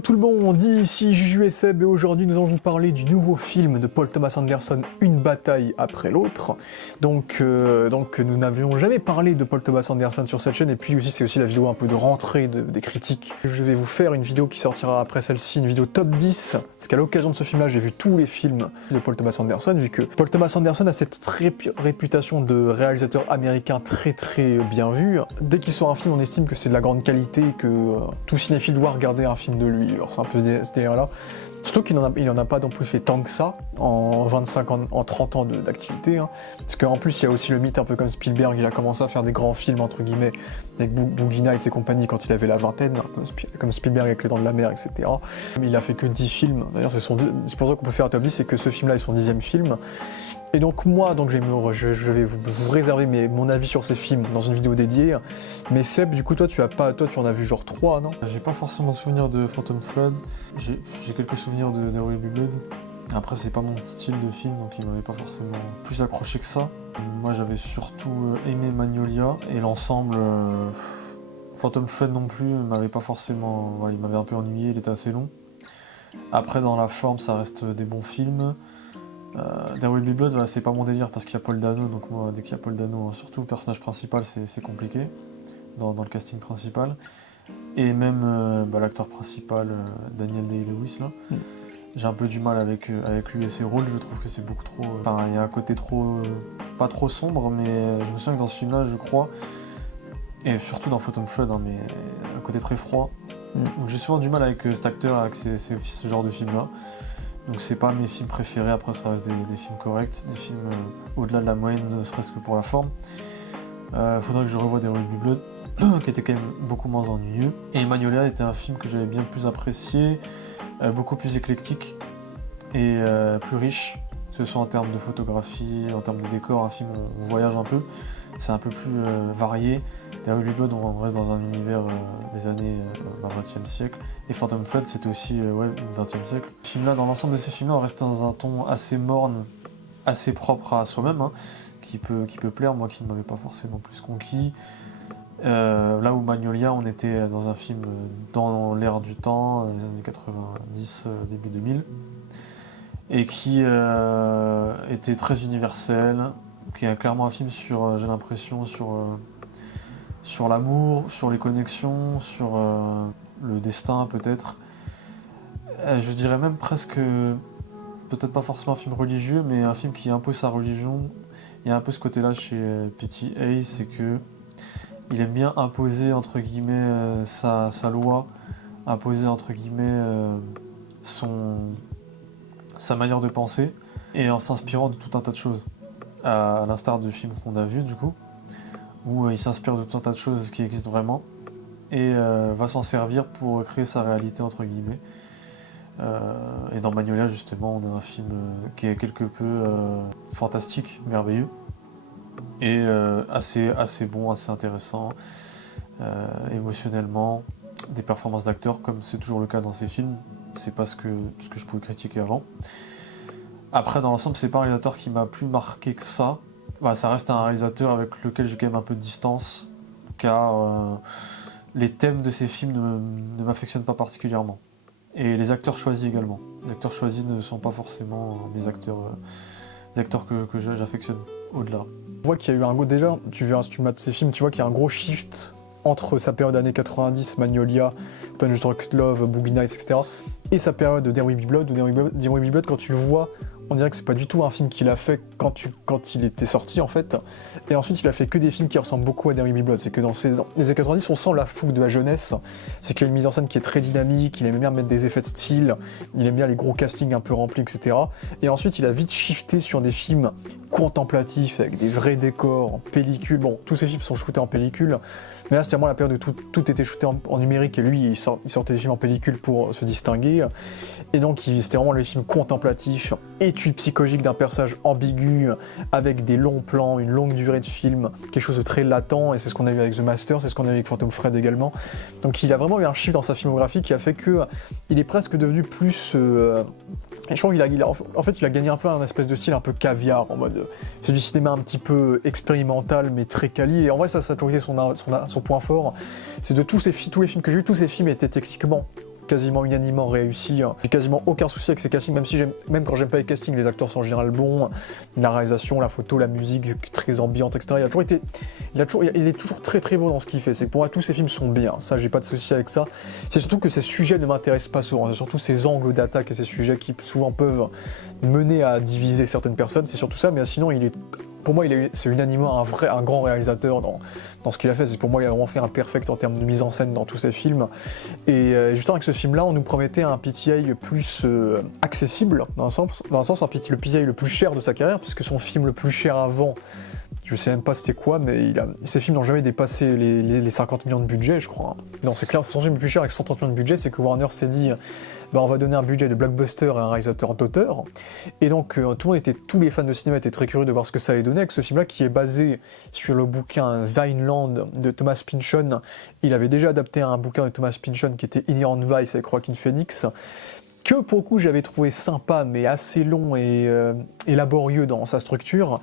Hello tout le monde, ici Juju et Seb et aujourd'hui nous allons vous parler du nouveau film de Paul Thomas Anderson, Une bataille après l'autre. Donc nous n'avions jamais parlé de Paul Thomas Anderson sur cette chaîne et puis aussi c'est aussi la vidéo un peu de rentrée des critiques. Je vais vous faire une vidéo qui sortira après celle-ci, une vidéo top 10, parce qu'à l'occasion de ce film-là j'ai vu tous les films de Paul Thomas Anderson, vu que Paul Thomas Anderson a cette réputation de réalisateur américain très bien vu. Dès qu'il sort un film on estime que c'est de la grande qualité et que tout cinéphile doit regarder un film de lui. Alors c'est un peu ce délire-là. Surtout qu'il n'en a pas non plus fait tant que ça en 25 ans, en 30 ans d'activité. Hein. Parce qu'en plus, il y a aussi le mythe un peu comme Spielberg, il a commencé à faire des grands films, entre guillemets, avec Boogie Nights et compagnie quand il avait la vingtaine, comme Spielberg avec Les Dents de la Mer, etc. Il a fait que 10 films. D'ailleurs, c'est pour ça qu'on peut faire un top 10, c'est que ce film-là est son 10e film. Et donc moi, je vais vous réserver mon avis sur ces films dans une vidéo dédiée. Mais Seb, du coup, toi, tu en as vu genre 3, non? J'ai pas forcément de souvenir de Phantom Thread. J'ai quelques souvenirs de There Will Be Blood. Après, c'est pas mon style de film, donc il m'avait pas forcément plus accroché que ça. Moi, j'avais surtout aimé Magnolia et l'ensemble. Phantom Thread non plus m'avait pas forcément. Voilà, il m'avait un peu ennuyé, il était assez long. Après, dans la forme, ça reste des bons films. There Will Be Blood, voilà, c'est pas mon délire parce qu'il y a Paul Dano, donc moi, dès qu'il y a Paul Dano, surtout le personnage principal, c'est compliqué dans le casting principal. Et même l'acteur principal, Daniel Day-Lewis, là. J'ai un peu du mal avec lui et ses rôles, je trouve que c'est beaucoup trop... Enfin, il y a un côté pas trop sombre, mais je me souviens que dans ce film-là, je crois, et surtout dans Phantom Thread, hein, mais un côté très froid. Donc j'ai souvent du mal avec cet acteur, avec ce genre de film-là. Donc c'est pas mes films préférés, après ça reste des films corrects, des films au-delà de la moyenne, ne serait-ce que pour la forme. Faudrait que je revoie There Will Be Blood, qui était quand même beaucoup moins ennuyeux. Et Magnolia était un film que j'avais bien plus apprécié, beaucoup plus éclectique et plus riche, que ce soit en termes de photographie, en termes de décor, un film où on voyage un peu, c'est un peu plus varié. There Will Be Blood, on reste dans un univers des années 20e siècle. Et Phantom Thread, c'était aussi 20e siècle. Ce film-là, dans l'ensemble de ces films-là, on reste dans un ton assez morne, assez propre à soi-même, hein, qui peut plaire, moi qui ne m'avais pas forcément plus conquis. Là où Magnolia, on était dans un film dans l'air du temps, les années 90, début 2000, et qui était très universel, qui est clairement un film sur, j'ai l'impression, sur l'amour, sur les connexions, sur le destin peut-être. Je dirais même presque, peut-être pas forcément un film religieux, mais un film qui impose sa religion. Il y a un peu ce côté-là chez P.T.A., c'est que il aime bien imposer entre guillemets sa loi, imposer entre guillemets sa manière de penser, et en s'inspirant de tout un tas de choses. À l'instar du film qu'on a vu du coup, où il s'inspire de tout un tas de choses qui existent vraiment et va s'en servir pour créer sa réalité entre guillemets. Et dans Magnolia justement on a un film qui est quelque peu fantastique, merveilleux et assez bon, assez intéressant émotionnellement, des performances d'acteurs comme c'est toujours le cas dans ces films, c'est pas ce que je pouvais critiquer avant. Après dans l'ensemble c'est pas un réalisateur qui m'a plus marqué que ça. Bah, ça reste un réalisateur avec lequel j'ai quand même un peu de distance, car les thèmes de ces films ne m'affectionnent pas particulièrement. Et les acteurs choisis également. Les acteurs choisis ne sont pas forcément des acteurs que j'affectionne au-delà. On voit qu'il y a eu un gros... Déjà, si tu mates ces films, tu vois qu'il y a un gros shift entre sa période années 90, Magnolia, Punch Drunk Love, Boogie Nights, etc., et sa période de There Will Be Blood, où There Will Be Blood, quand tu le vois, on dirait que c'est pas du tout un film qu'il a fait quand il était sorti en fait. Et ensuite il a fait que des films qui ressemblent beaucoup à There Will Be Blood. C'est que dans les années 90 on sent la fougue de la jeunesse. C'est qu'il y a une mise en scène qui est très dynamique, il aime bien mettre des effets de style, il aime bien les gros castings un peu remplis, etc. Et ensuite il a vite shifté sur des films contemplatifs avec des vrais décors en pellicule. Bon, tous ces films sont shootés en pellicule. Mais là c'était vraiment la période où tout était shooté en numérique et lui il sortait des films en pellicule pour se distinguer. Et donc c'était vraiment les films contemplatifs, étude psychologique d'un personnage ambigu, avec des longs plans, une longue durée de film, quelque chose de très latent, et c'est ce qu'on a vu avec The Master, c'est ce qu'on a vu avec Phantom Thread également. Donc il a vraiment eu un shift dans sa filmographie qui a fait que il est presque devenu plus... je trouve qu'il a gagné un peu un espèce de style un peu caviar, en mode... C'est du cinéma un petit peu expérimental, mais très quali, et en vrai ça a toujours été son point fort. C'est de tous les films que j'ai vus, tous ces films étaient techniquement quasiment unanimement réussi. J'ai quasiment aucun souci avec ses castings, même quand j'aime pas les castings, les acteurs sont en général bons, la réalisation, la photo, la musique très ambiante, etc. Il est toujours très très bon dans ce qu'il fait. C'est que pour moi tous ses films sont bien. Ça, j'ai pas de souci avec ça. C'est surtout que ces sujets ne m'intéressent pas souvent. C'est surtout ces angles d'attaque et ces sujets qui souvent peuvent mener à diviser certaines personnes. C'est surtout ça. Mais sinon, pour moi, c'est unanimement un grand réalisateur dans ce qu'il a fait. Pour moi, il a vraiment fait un perfect en termes de mise en scène dans tous ses films. Et justement, avec ce film-là, on nous promettait un PTA plus accessible, dans un sens le PTA le plus cher de sa carrière, puisque son film le plus cher avant, je sais même pas c'était quoi, mais ses films n'ont jamais dépassé les 50 millions de budget, je crois. Non, c'est clair, son film le plus cher avec 130 millions de budget, c'est que Warner s'est dit... on va donner un budget de blockbuster à un réalisateur d'auteur. Et donc tous les fans de cinéma étaient très curieux de voir ce que ça allait donner avec ce film-là qui est basé sur le bouquin Vineland de Thomas Pynchon. Il avait déjà adapté un bouquin de Thomas Pynchon qui était Inherent Vice avec Joaquin Phoenix, que pour le coup j'avais trouvé sympa mais assez long et laborieux dans sa structure.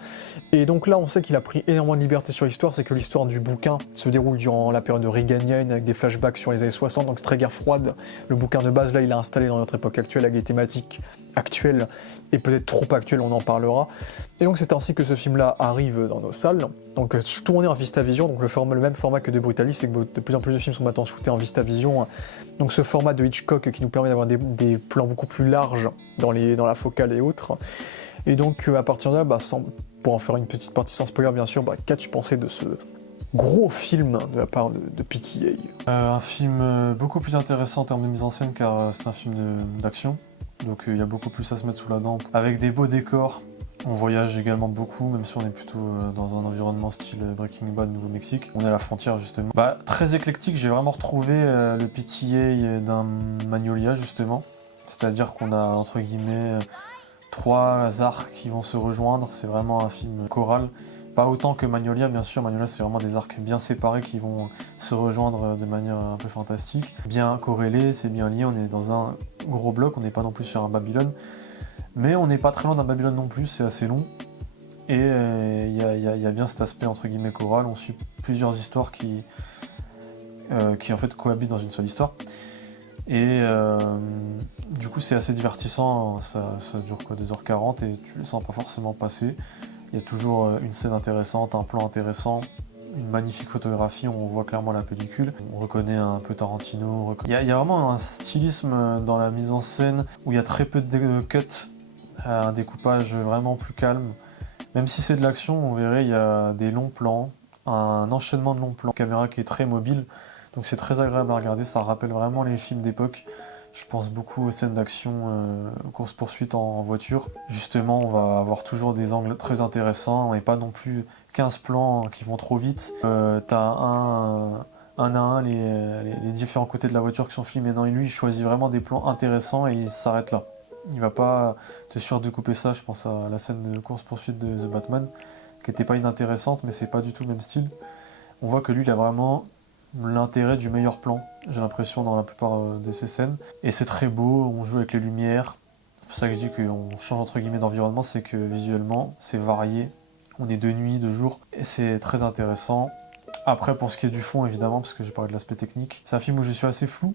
Et donc là on sait qu'il a pris énormément de liberté sur l'histoire, c'est que l'histoire du bouquin se déroule durant la période réganienne avec des flashbacks sur les années 60, donc c'est très guerre froide. Le bouquin de base là il a installé dans notre époque actuelle avec des thématiques actuelles et peut-être trop actuelles, on en parlera. Et donc c'est ainsi que ce film là arrive dans nos salles, donc tourné en VistaVision, donc le même format que de Brutalis, c'est que de plus en plus de films sont maintenant shootés en VistaVision, donc ce format de Hitchcock qui nous permet d'avoir des plans beaucoup plus larges dans la focale et autres. Et donc à partir de là, pour en faire une petite partie sans spoiler bien sûr, qu'as-tu pensé de ce gros film de la part de PTA? Un film beaucoup plus intéressant en termes de mise en scène car c'est un film d'action, donc il y a beaucoup plus à se mettre sous la dent, avec des beaux décors. On voyage également beaucoup, même si on est plutôt dans un environnement style Breaking Bad, Nouveau-Mexique. On est à la frontière justement. Très éclectique, j'ai vraiment retrouvé le PTA d'un Magnolia justement. C'est-à-dire qu'on a entre guillemets 3 arcs qui vont se rejoindre, c'est vraiment un film choral. Pas autant que Magnolia, bien sûr, Magnolia c'est vraiment des arcs bien séparés qui vont se rejoindre de manière un peu fantastique. Bien corrélés, c'est bien lié, on est dans un gros bloc, on n'est pas non plus sur un Babylone. Mais on n'est pas très loin d'un Babylone non plus, c'est assez long. Et il y a bien cet aspect entre guillemets choral, on suit plusieurs histoires qui en fait cohabitent dans une seule histoire. Et du coup c'est assez divertissant, ça dure 2h40 et tu le sens pas forcément passer. Il y a toujours une scène intéressante, un plan intéressant, une magnifique photographie, on voit clairement la pellicule. On reconnaît un peu Tarantino. Il y a vraiment un stylisme dans la mise en scène où il y a très peu de cuts, un découpage vraiment plus calme. Même si c'est de l'action, on verrait il y a des longs plans, un enchaînement de longs plans, une caméra qui est très mobile. Donc c'est très agréable à regarder, ça rappelle vraiment les films d'époque. Je pense beaucoup aux scènes d'action, course-poursuite en voiture. Justement, on va avoir toujours des angles très intéressants et pas non plus 15 plans qui vont trop vite. T'as un à un les différents côtés de la voiture qui sont filmés. Non, et lui, il choisit vraiment des plans intéressants et il s'arrête là. Il va pas te surdécouper ça. Je pense à la scène de course-poursuite de The Batman, qui était pas inintéressante, mais c'est pas du tout le même style. On voit que lui, il a vraiment l'intérêt du meilleur plan, j'ai l'impression, dans la plupart de ces scènes. Et c'est très beau, on joue avec les lumières. C'est pour ça que je dis qu'on change entre guillemets d'environnement, c'est que visuellement, c'est varié. On est de nuit, de jour, et c'est très intéressant. Après, pour ce qui est du fond, évidemment, parce que j'ai parlé de l'aspect technique, c'est un film où je suis assez flou,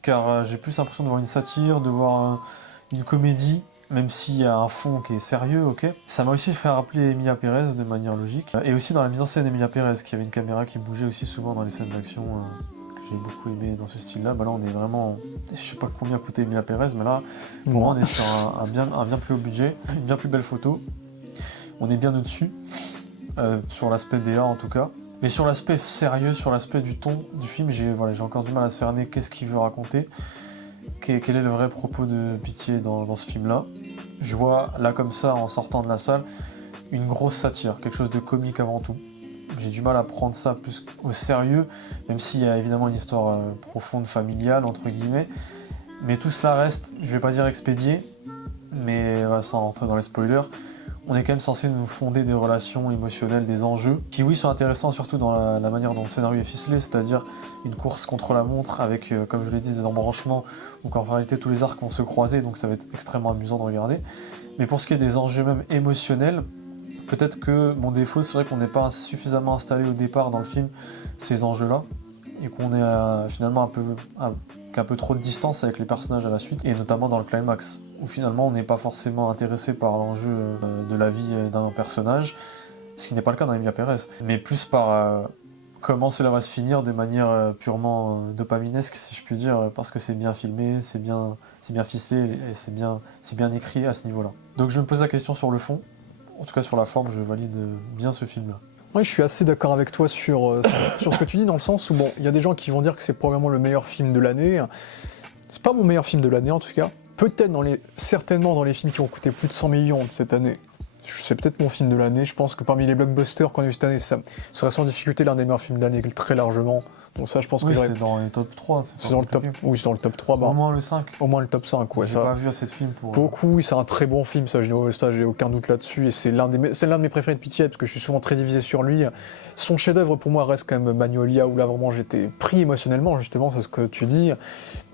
car j'ai plus l'impression de voir une satire, de voir une comédie, même s'il y a un fond qui est sérieux, ok. Ça m'a aussi fait rappeler Emilia Pérez de manière logique. Et aussi dans la mise en scène Emilia Pérez, qui avait une caméra qui bougeait aussi souvent dans les scènes d'action, que j'ai beaucoup aimé dans ce style-là. Là, on est vraiment... Je sais pas combien coûtait Emilia Pérez, mais là, vraiment, on est sur un bien plus haut budget, une bien plus belle photo. On est bien au-dessus, sur l'aspect DA en tout cas. Mais sur l'aspect sérieux, sur l'aspect du ton du film, j'ai encore du mal à cerner qu'est-ce qu'il veut raconter. Quel est le vrai propos de PTA dans ce film-là. Je vois, là comme ça, en sortant de la salle, une grosse satire, quelque chose de comique avant tout. J'ai du mal à prendre ça plus au sérieux, même s'il y a évidemment une histoire profonde, familiale, entre guillemets. Mais tout cela reste, je vais pas dire expédié, mais sans rentrer dans les spoilers, on est quand même censé nous fonder des relations émotionnelles, des enjeux, qui oui sont intéressants surtout dans la manière dont le scénario est ficelé, c'est-à-dire une course contre la montre avec, comme je l'ai dit, des embranchements, où en réalité tous les arcs vont se croiser, donc ça va être extrêmement amusant de regarder. Mais pour ce qui est des enjeux même émotionnels, peut-être que mon défaut, c'est vrai qu'on n'est pas suffisamment installé au départ dans le film, ces enjeux-là. et qu'on est finalement qu'un peu trop de distance avec les personnages à la suite, et notamment dans le climax, où finalement on n'est pas forcément intéressé par l'enjeu de la vie d'un personnage, ce qui n'est pas le cas dans Emilia Pérez, mais plus par comment cela va se finir de manière purement dopaminesque, si je puis dire, parce que c'est bien filmé, c'est bien ficelé et c'est bien écrit à ce niveau-là. Donc je me pose la question sur le fond, en tout cas sur la forme, je valide bien ce film-là. Oui, je suis assez d'accord avec toi sur ce que tu dis, dans le sens où, bon, il y a des gens qui vont dire que c'est probablement le meilleur film de l'année. C'est pas mon meilleur film de l'année, en tout cas. Peut-être certainement dans les films qui ont coûté plus de 100 millions cette année. C'est peut-être mon film de l'année. Je pense que parmi les blockbusters qu'on a eu cette année, ça serait sans difficulté l'un des meilleurs films de l'année, très largement. Donc ça, je pense que c'est dans les top 3. C'est dans le top. Oui, c'est dans le top 3. Au moins le 5. Au moins le top 5, ouais. J'ai pas vu assez de films pour... Beaucoup, oui, c'est un très bon film, ça, j'ai aucun doute là-dessus. Et c'est l'un de mes préférés de Pitié, parce que je suis souvent très divisé sur lui. Son chef-d'œuvre, pour moi, reste quand même Magnolia, où là, vraiment, j'étais pris émotionnellement, justement, c'est ce que tu dis.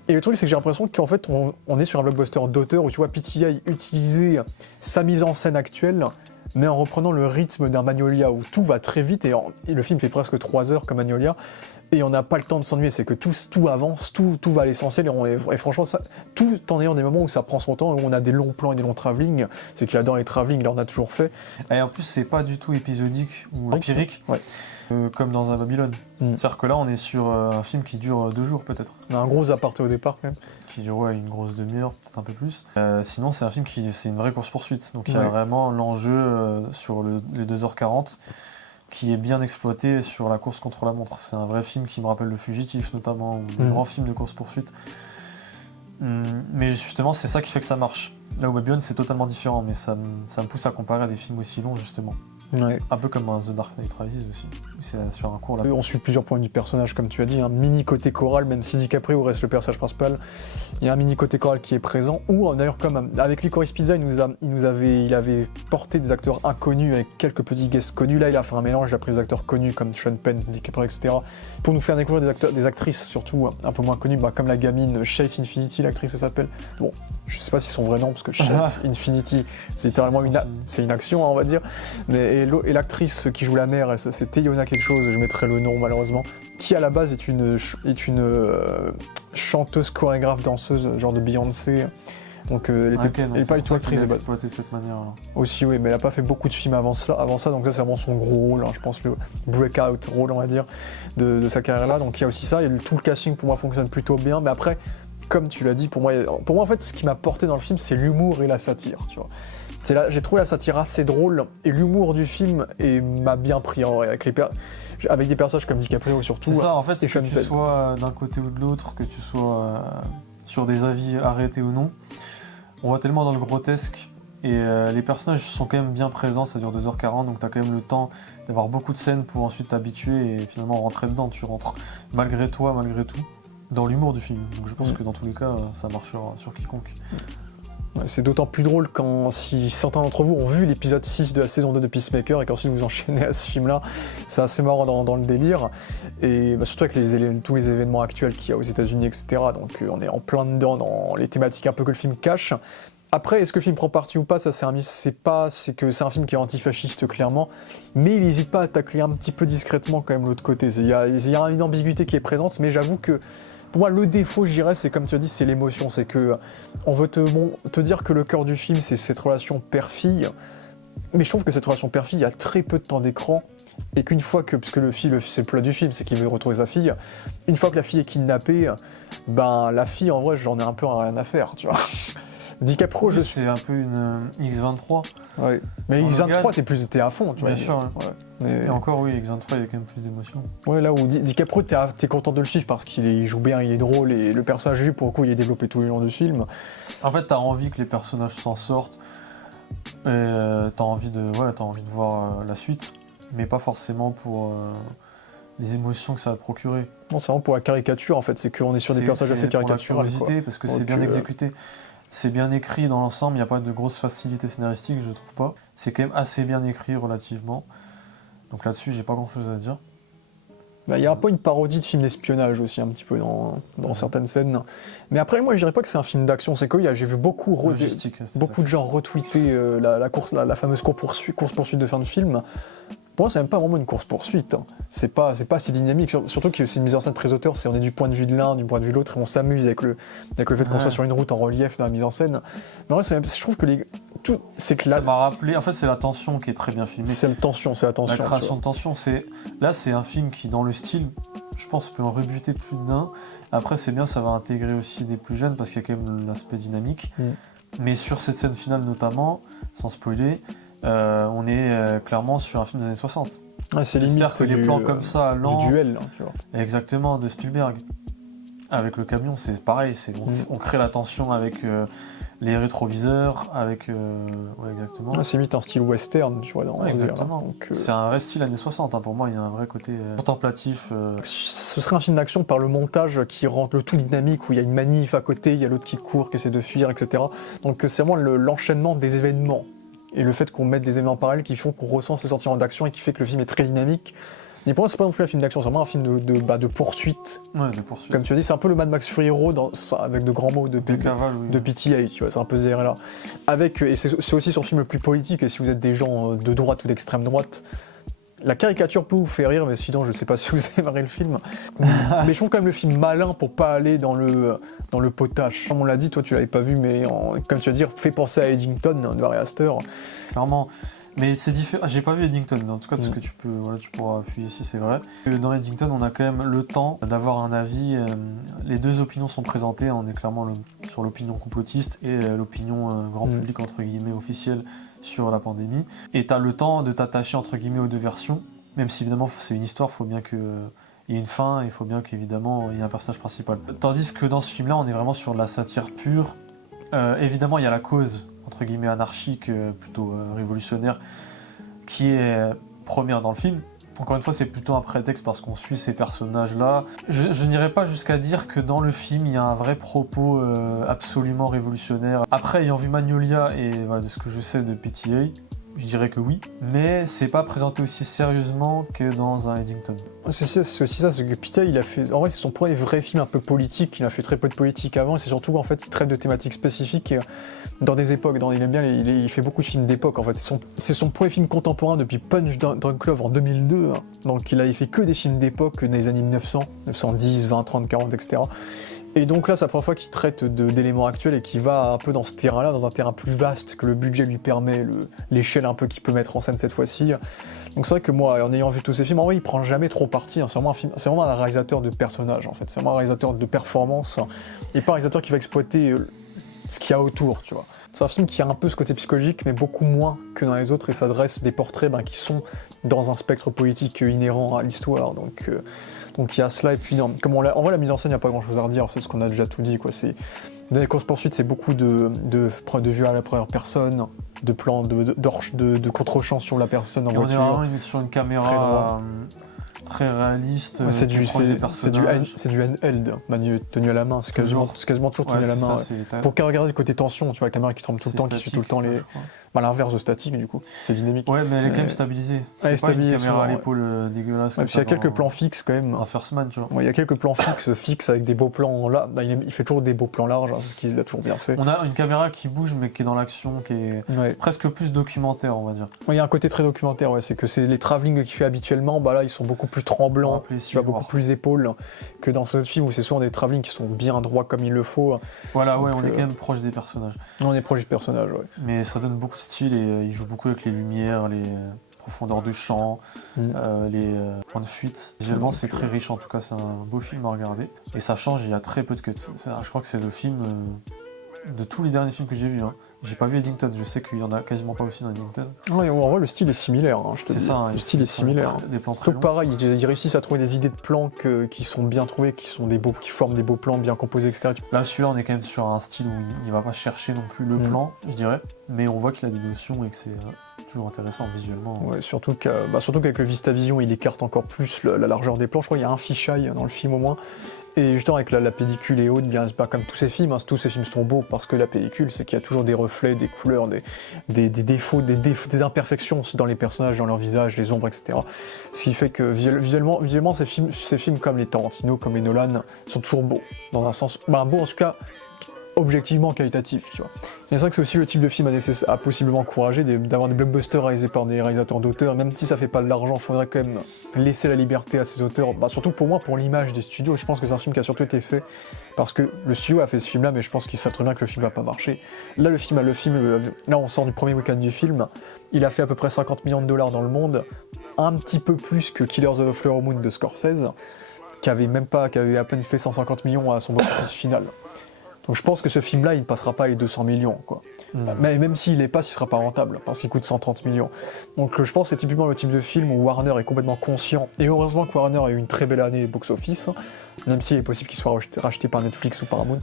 Et le truc, c'est que j'ai l'impression qu'en fait, on est sur un blockbuster d'auteur, où tu vois PTA utiliser sa mise en scène actuelle, mais en reprenant le rythme d'un Magnolia, où tout va très vite, et le film fait presque 3 heures comme Magnolia, et on n'a pas le temps de s'ennuyer, c'est que tout avance, tout va à l'essentiel, et franchement, tout en ayant des moments où ça prend son temps, où on a des longs plans et des longs travelling, c'est qu'il adore les travelling, là on a toujours fait. Et en plus, c'est pas du tout épisodique ou empirique, ouais. Comme dans un Babylone. C'est-à-dire que là, on est sur un film qui dure 2 jours peut-être. On a un gros aparté au départ quand même. Qui dure une grosse demi-heure, peut-être un peu plus. Sinon, c'est un film c'est une vraie course-poursuite, donc il y a vraiment l'enjeu sur les 2h40, qui est bien exploité sur la course contre la montre. C'est un vrai film qui me rappelle Le Fugitif notamment, ou des grands films de course-poursuite. Mais justement, c'est ça qui fait que ça marche. Là où Babylone, c'est totalement différent, mais ça me pousse à comparer à des films aussi longs, justement. Ouais. Un peu comme The Dark Knight Rises aussi. C'est sur un cours là. On suit plusieurs points du personnage, comme tu as dit, un mini côté choral, même si DiCaprio reste le personnage principal. Il y a un mini côté choral qui est présent. Ou d'ailleurs, comme avec Licorice Pizza, il avait porté des acteurs inconnus avec quelques petits guests connus. Là, il a fait un mélange, il a pris des acteurs connus comme Sean Penn, DiCaprio, etc. pour nous faire découvrir des actrices, surtout un peu moins connues, comme la gamine Chase Infinity, l'actrice, elle s'appelle. Bon, je sais pas si c'est son vrai nom, parce que Chase Infinity, c'est littéralement une action, hein, on va dire. Et l'actrice qui joue la mère, c'est Teyona quelque chose, je mettrai le nom malheureusement, qui à la base est une chanteuse, chorégraphe, danseuse, genre de Beyoncé. Donc elle n'est pas du tout actrice de base. Exploité de cette manière. Là. Aussi, oui, mais elle n'a pas fait beaucoup de films avant ça, donc ça c'est vraiment son gros rôle, hein, je pense le breakout rôle, on va dire, de sa carrière là. Donc il y a aussi ça, et tout le casting pour moi fonctionne plutôt bien, mais après, comme tu l'as dit, pour moi en fait, ce qui m'a porté dans le film, c'est l'humour et la satire, tu vois. J'ai trouvé la satire assez drôle et l'humour du film m'a bien pris avec des personnages comme DiCaprio surtout. C'est ça, en fait, que tu sois d'un côté ou de l'autre, que tu sois sur des avis arrêtés ou non, on va tellement dans le grotesque et les personnages sont quand même bien présents, ça dure 2h40, donc tu as quand même le temps d'avoir beaucoup de scènes pour ensuite t'habituer et finalement rentrer dedans. Tu rentres malgré toi, malgré tout, dans l'humour du film. Donc je pense que dans tous les cas, ça marchera sur quiconque. C'est d'autant plus drôle si certains d'entre vous ont vu l'épisode 6 de la saison 2 de Peacemaker et qu'ensuite vous enchaînez à ce film-là. C'est assez marrant dans le délire. Et surtout avec tous les événements actuels qu'il y a aux États-Unis, etc. Donc on est en plein dedans dans les thématiques un peu que le film cache. Après, est-ce que le film prend parti ou pas, ça c'est que c'est un film qui est antifasciste clairement, mais il n'hésite pas à tacler un petit peu discrètement quand même l'autre côté. Il y a une ambiguïté qui est présente, mais j'avoue que pour moi, le défaut, je dirais, c'est comme tu as dit, c'est l'émotion. C'est que on veut te dire que le cœur du film, c'est cette relation père-fille. Mais je trouve que cette relation père-fille, il y a très peu de temps d'écran. Et qu'une fois que, parce que c'est le plot du film, c'est qu'il veut retrouver sa fille. Une fois que la fille est kidnappée, la fille, en vrai, j'en ai un peu rien à faire, tu vois. DiCaprio, c'est un peu une X23. Ouais. Mais X23, t'es à fond, tu vois. Bien sûr. Ouais. Mais... Et encore, oui, X23, il y a quand même plus d'émotion. Ouais, là où DiCaprio, t'es content de le suivre parce qu'il joue bien, il est drôle, et le personnage, lui, pour le coup, il est développé tout le long du film. En fait, t'as envie que les personnages s'en sortent, et t'as envie de voir la suite, mais pas forcément pour les émotions que ça va te procurer. Non, c'est vraiment pour la caricature, en fait, c'est qu'on est sur des personnages assez caricaturaux. Parce que c'est bien exécuté. C'est bien écrit dans l'ensemble, il n'y a pas de grosse facilité scénaristique, je trouve pas. C'est quand même assez bien écrit relativement. Donc là-dessus, j'ai pas grand-chose à dire. Il y a un peu une parodie de film d'espionnage aussi, un petit peu dans certaines scènes. Mais après, moi, je dirais pas que c'est un film d'action. C'est que j'ai vu beaucoup de gens retweeter la fameuse course-poursuite de fin de film. Pour moi, c'est même pas vraiment une course-poursuite. Hein. C'est pas si dynamique. Surtout que c'est une mise en scène très auteur. On est du point de vue de l'un, du point de vue de l'autre, et on s'amuse avec le fait qu'on soit sur une route en relief dans la mise en scène. Mais en vrai, je trouve que c'est que là. Ça m'a rappelé. En fait, c'est la tension qui est très bien filmée. C'est la tension. La création de tension, là, c'est un film qui, dans le style, je pense, peut en rebuter plus d'un. Après, c'est bien, ça va intégrer aussi des plus jeunes parce qu'il y a quand même l'aspect dynamique. Mais sur cette scène finale, notamment, sans spoiler, on est clairement sur un film des années 60. Ouais, c'est limite que les plans comme ça, lents, du duel, là, tu vois. Exactement, de Spielberg. Avec le camion, c'est pareil. On crée la tension avec les rétroviseurs, avec... ouais, exactement. Ouais, c'est limite un style western, tu vois. Exactement. C'est un vrai style années 60. Hein. Pour moi, il y a un vrai côté contemplatif. Ce serait un film d'action par le montage qui rend le tout dynamique, où il y a une manif à côté, il y a l'autre qui court, qui essaie de fuir, etc. Donc c'est vraiment l'enchaînement des événements. Et le fait qu'on mette des éléments parallèles qui font qu'on ressent ce sentiment d'action et qui fait que le film est très dynamique. Mais pour moi, c'est pas non plus un film d'action, c'est vraiment un film de poursuite. Ouais, de poursuite. Comme tu as dit, c'est un peu le Mad Max Fury Road avec de grands mots de PTA, tu vois, c'est un peu ce délire-là. Et c'est aussi son film le plus politique, et si vous êtes des gens de droite ou d'extrême droite, la caricature peut vous faire rire, mais sinon, je sais pas si vous aimerez le film. Mais je trouve quand même le film malin pour pas aller dans le potage. Comme on l'a dit, toi tu l'avais pas vu, mais comme tu vas dire, fait penser à Eddington de Ari Aster. Clairement. Mais c'est différent. J'ai pas vu Eddington, mais en tout cas, de ce que tu pourras appuyer ici, c'est vrai. Dans Eddington, on a quand même le temps d'avoir un avis. Les deux opinions sont présentées. On est clairement sur l'opinion complotiste et l'opinion grand public, entre guillemets, officielle sur la pandémie. Et tu as le temps de t'attacher, entre guillemets, aux deux versions. Même si, évidemment, c'est une histoire, il faut bien qu'il y ait une fin, il faut bien qu'évidemment, il y ait un personnage principal. Tandis que dans ce film-là, on est vraiment sur de la satire pure. Évidemment, il y a la cause, entre guillemets, anarchique, plutôt révolutionnaire, qui est première dans le film. Encore une fois, c'est plutôt un prétexte parce qu'on suit ces personnages-là. Je n'irai pas jusqu'à dire que dans le film, il y a un vrai propos absolument révolutionnaire. Après, ayant vu Magnolia et de ce que je sais de PTA, je dirais que oui, mais c'est pas présenté aussi sérieusement que dans un Eddington. C'est aussi ça, c'est que PTA, il a fait... En vrai, c'est son premier vrai film un peu politique, il a fait très peu de politique avant, et c'est surtout, en fait, il traite de thématiques spécifiques dans des époques. Il aime bien, il fait beaucoup de films d'époque, en fait. C'est son premier film contemporain depuis Punch Drunk Love en 2002, hein. Donc il avait fait que des films d'époque dans les années 1900, 1910, 20, 30, 40, etc. Et donc là, c'est la première fois qu'il traite d'éléments actuels et qu'il va un peu dans ce terrain-là, dans un terrain plus vaste que le budget lui permet, l'échelle un peu qu'il peut mettre en scène cette fois-ci. Donc c'est vrai que moi, en ayant vu tous ces films, en vrai, il prend jamais trop parti. Hein. C'est vraiment un réalisateur de personnages, en fait. C'est vraiment un réalisateur de performance, hein. Et pas un réalisateur qui va exploiter ce qu'il y a autour, tu vois. C'est un film qui a un peu ce côté psychologique, mais beaucoup moins que dans les autres, et s'adresse des portraits qui sont dans un spectre politique inhérent à l'histoire. Donc il y a cela, et puis en vrai la mise en scène, il n'y a pas grand chose à redire, c'est ce qu'on a déjà tout dit, quoi. Dans les courses-poursuites, c'est beaucoup de vues à la première personne, de plans de contre-champ sur la personne en voiture. On est vraiment sur une caméra très réaliste, ouais, c'est du handheld, tenu à la main, c'est quasiment toujours tenu à la main. Pour regarder le côté tension, tu vois, la caméra qui tremble tout le temps, qui suit tout le temps les... l'inverse de statique, du coup, c'est dynamique. Ouais, mais elle est quand même stabilisée. C'est pas une caméra à l'épaule dégueulasse. Ouais, puis il y a quelques plans fixes quand même. Un First Man, tu vois. Ouais, il y a quelques plans fixes avec des beaux plans là. Il fait toujours des beaux plans larges, hein, ce qu'il a toujours bien fait. On a une caméra qui bouge, mais qui est dans l'action, qui est presque plus documentaire, on va dire. Il y a un côté très documentaire, ouais. C'est que les travelling qu'il fait habituellement, là, ils sont beaucoup plus tremblants, tu vois, beaucoup plus épaules que dans ce film où c'est souvent des travelling qui sont bien droits comme il le faut. Voilà, donc, on est quand même proche des personnages. On est proche des personnages, ouais. Mais ça donne beaucoup de style et il joue beaucoup avec les lumières, les profondeurs de champ, les points de fuite. Visuellement, c'est très riche, en tout cas, c'est un beau film à regarder. Et ça change, il y a très peu de cuts. Je crois que c'est le film de tous les derniers films que j'ai vus. Hein. J'ai pas vu Eddington, je sais qu'il y en a quasiment pas aussi dans Eddington. Ouais, en vrai, le style est similaire, hein, je te dis. Ça, le style est similaire. Des plans très longs. Pareil, ils réussissent à trouver des idées de plans qui sont bien trouvées, qui forment des beaux plans bien composés, etc. Là, celui-là, on est quand même sur un style où il va pas chercher non plus le plan, je dirais, mais on voit qu'il a des notions et que c'est toujours intéressant visuellement. Ouais, surtout qu'avec le VistaVision, il écarte encore plus la largeur des plans. Je crois qu'il y a un fisheye dans le film au moins. Et justement avec la pellicule est haute, bien c'est pas comme tous ces films, hein, tous ces films sont beaux parce que la pellicule, c'est qu'il y a toujours des reflets, des couleurs, des défauts, des imperfections dans les personnages, dans leur visage, les ombres, etc. Ce qui fait que visuellement ces films comme les Tarantino, comme les Nolan, sont toujours beaux, dans un sens, beaux en tout cas, objectivement qualitatif, tu vois. C'est vrai que c'est aussi le type de film à possiblement encourager d'avoir des blockbusters réalisés par des réalisateurs d'auteurs, même si ça fait pas de l'argent, il faudrait quand même laisser la liberté à ces auteurs, surtout pour moi, pour l'image des studios. Je pense que c'est un film qui a surtout été fait parce que le studio a fait ce film-là, mais je pense qu'ils savent très bien que le film va pas marcher. Là, là on sort du premier week-end du film, il a fait à peu près 50 millions de dollars dans le monde, un petit peu plus que Killers of the Flower Moon de Scorsese, qui avait à peine fait 150 millions à son box-office final. Donc je pense que ce film-là, il ne passera pas les 200 millions, quoi. Mais même s'il les passe, il sera pas rentable, parce qu'il coûte 130 millions. Donc je pense que c'est typiquement le type de film où Warner est complètement conscient, et heureusement que Warner a eu une très belle année box-office, même s'il est possible qu'il soit racheté par Netflix ou Paramount.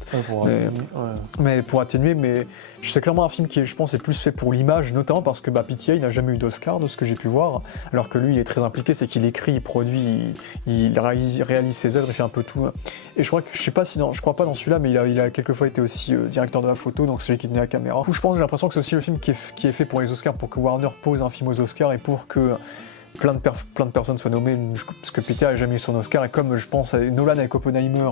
Mais pour atténuer, mais c'est clairement un film qui, je pense, est plus fait pour l'image, notamment parce que PTA n'a jamais eu d'Oscar, de ce que j'ai pu voir, alors que lui, il est très impliqué, c'est qu'il écrit, il produit, il réalise ses œuvres, il fait un peu tout. Et je crois que, je crois pas dans celui-là, mais il a quelquefois été aussi directeur de la photo, donc celui qui tenait la caméra. Du coup, j'ai l'impression que c'est aussi le film qui est fait pour les Oscars, pour que Warner pose un film aux Oscars et pour que plein de personnes soient nommées, parce que PTA a jamais eu son Oscar, et comme je pense à Nolan avec Oppenheimer,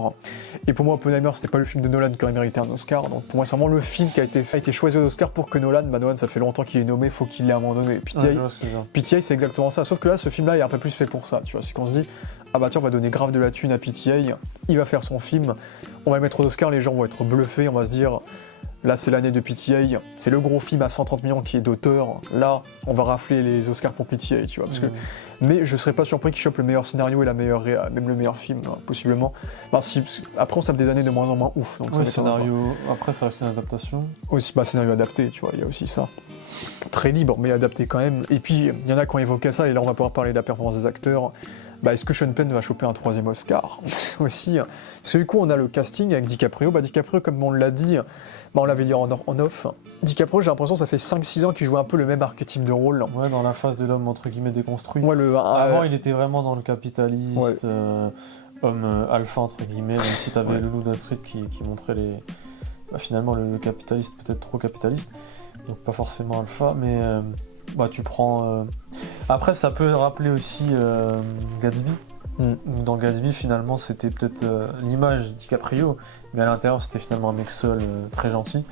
et pour moi Oppenheimer c'était pas le film de Nolan qui aurait mérité un Oscar, donc pour moi c'est vraiment le film qui a été choisi aux Oscars pour que Nolan ça fait longtemps qu'il est nommé, faut qu'il l'ait à un moment donné. PTA c'est exactement ça, sauf que là ce film là il est un peu plus fait pour ça, tu vois, c'est qu'on se dit ah bah tiens on va donner grave de la thune à PTA, il va faire son film, on va le mettre aux Oscars, les gens vont être bluffés, on va se dire là c'est l'année de PTA, c'est le gros film à 130 millions qui est d'auteur, là on va rafler les Oscars pour PTA, tu vois, parce que mais je serais pas surpris qu'il chope le meilleur scénario et même le meilleur film, possiblement. Après on tape des années de moins en moins ouf. Donc oui, scénario, après ça reste une adaptation. Aussi, scénario adapté, tu vois, il y a aussi ça. Très libre, mais adapté quand même. Et puis, il y en a qui ont évoqué ça, et là on va pouvoir parler de la performance des acteurs. Est-ce que Sean Penn va choper un 3e Oscar aussi? Parce que du coup, on a le casting avec DiCaprio. DiCaprio, comme on l'a dit, on l'avait dit en off. DiCaprio, j'ai l'impression que ça fait 5-6 ans qu'il joue un peu le même archétype de rôle. Ouais, dans la phase de l'homme entre guillemets déconstruit. Ouais, avant, il était vraiment dans le capitaliste, homme alpha entre guillemets, même si t'avais le Loup d'Wall Street qui montrait finalement le capitaliste peut-être trop capitaliste, donc pas forcément alpha, mais tu prends. Après, ça peut rappeler aussi Gatsby. Dans Gatsby, finalement, c'était peut-être l'image de DiCaprio, mais à l'intérieur, c'était finalement un mec seul, très gentil.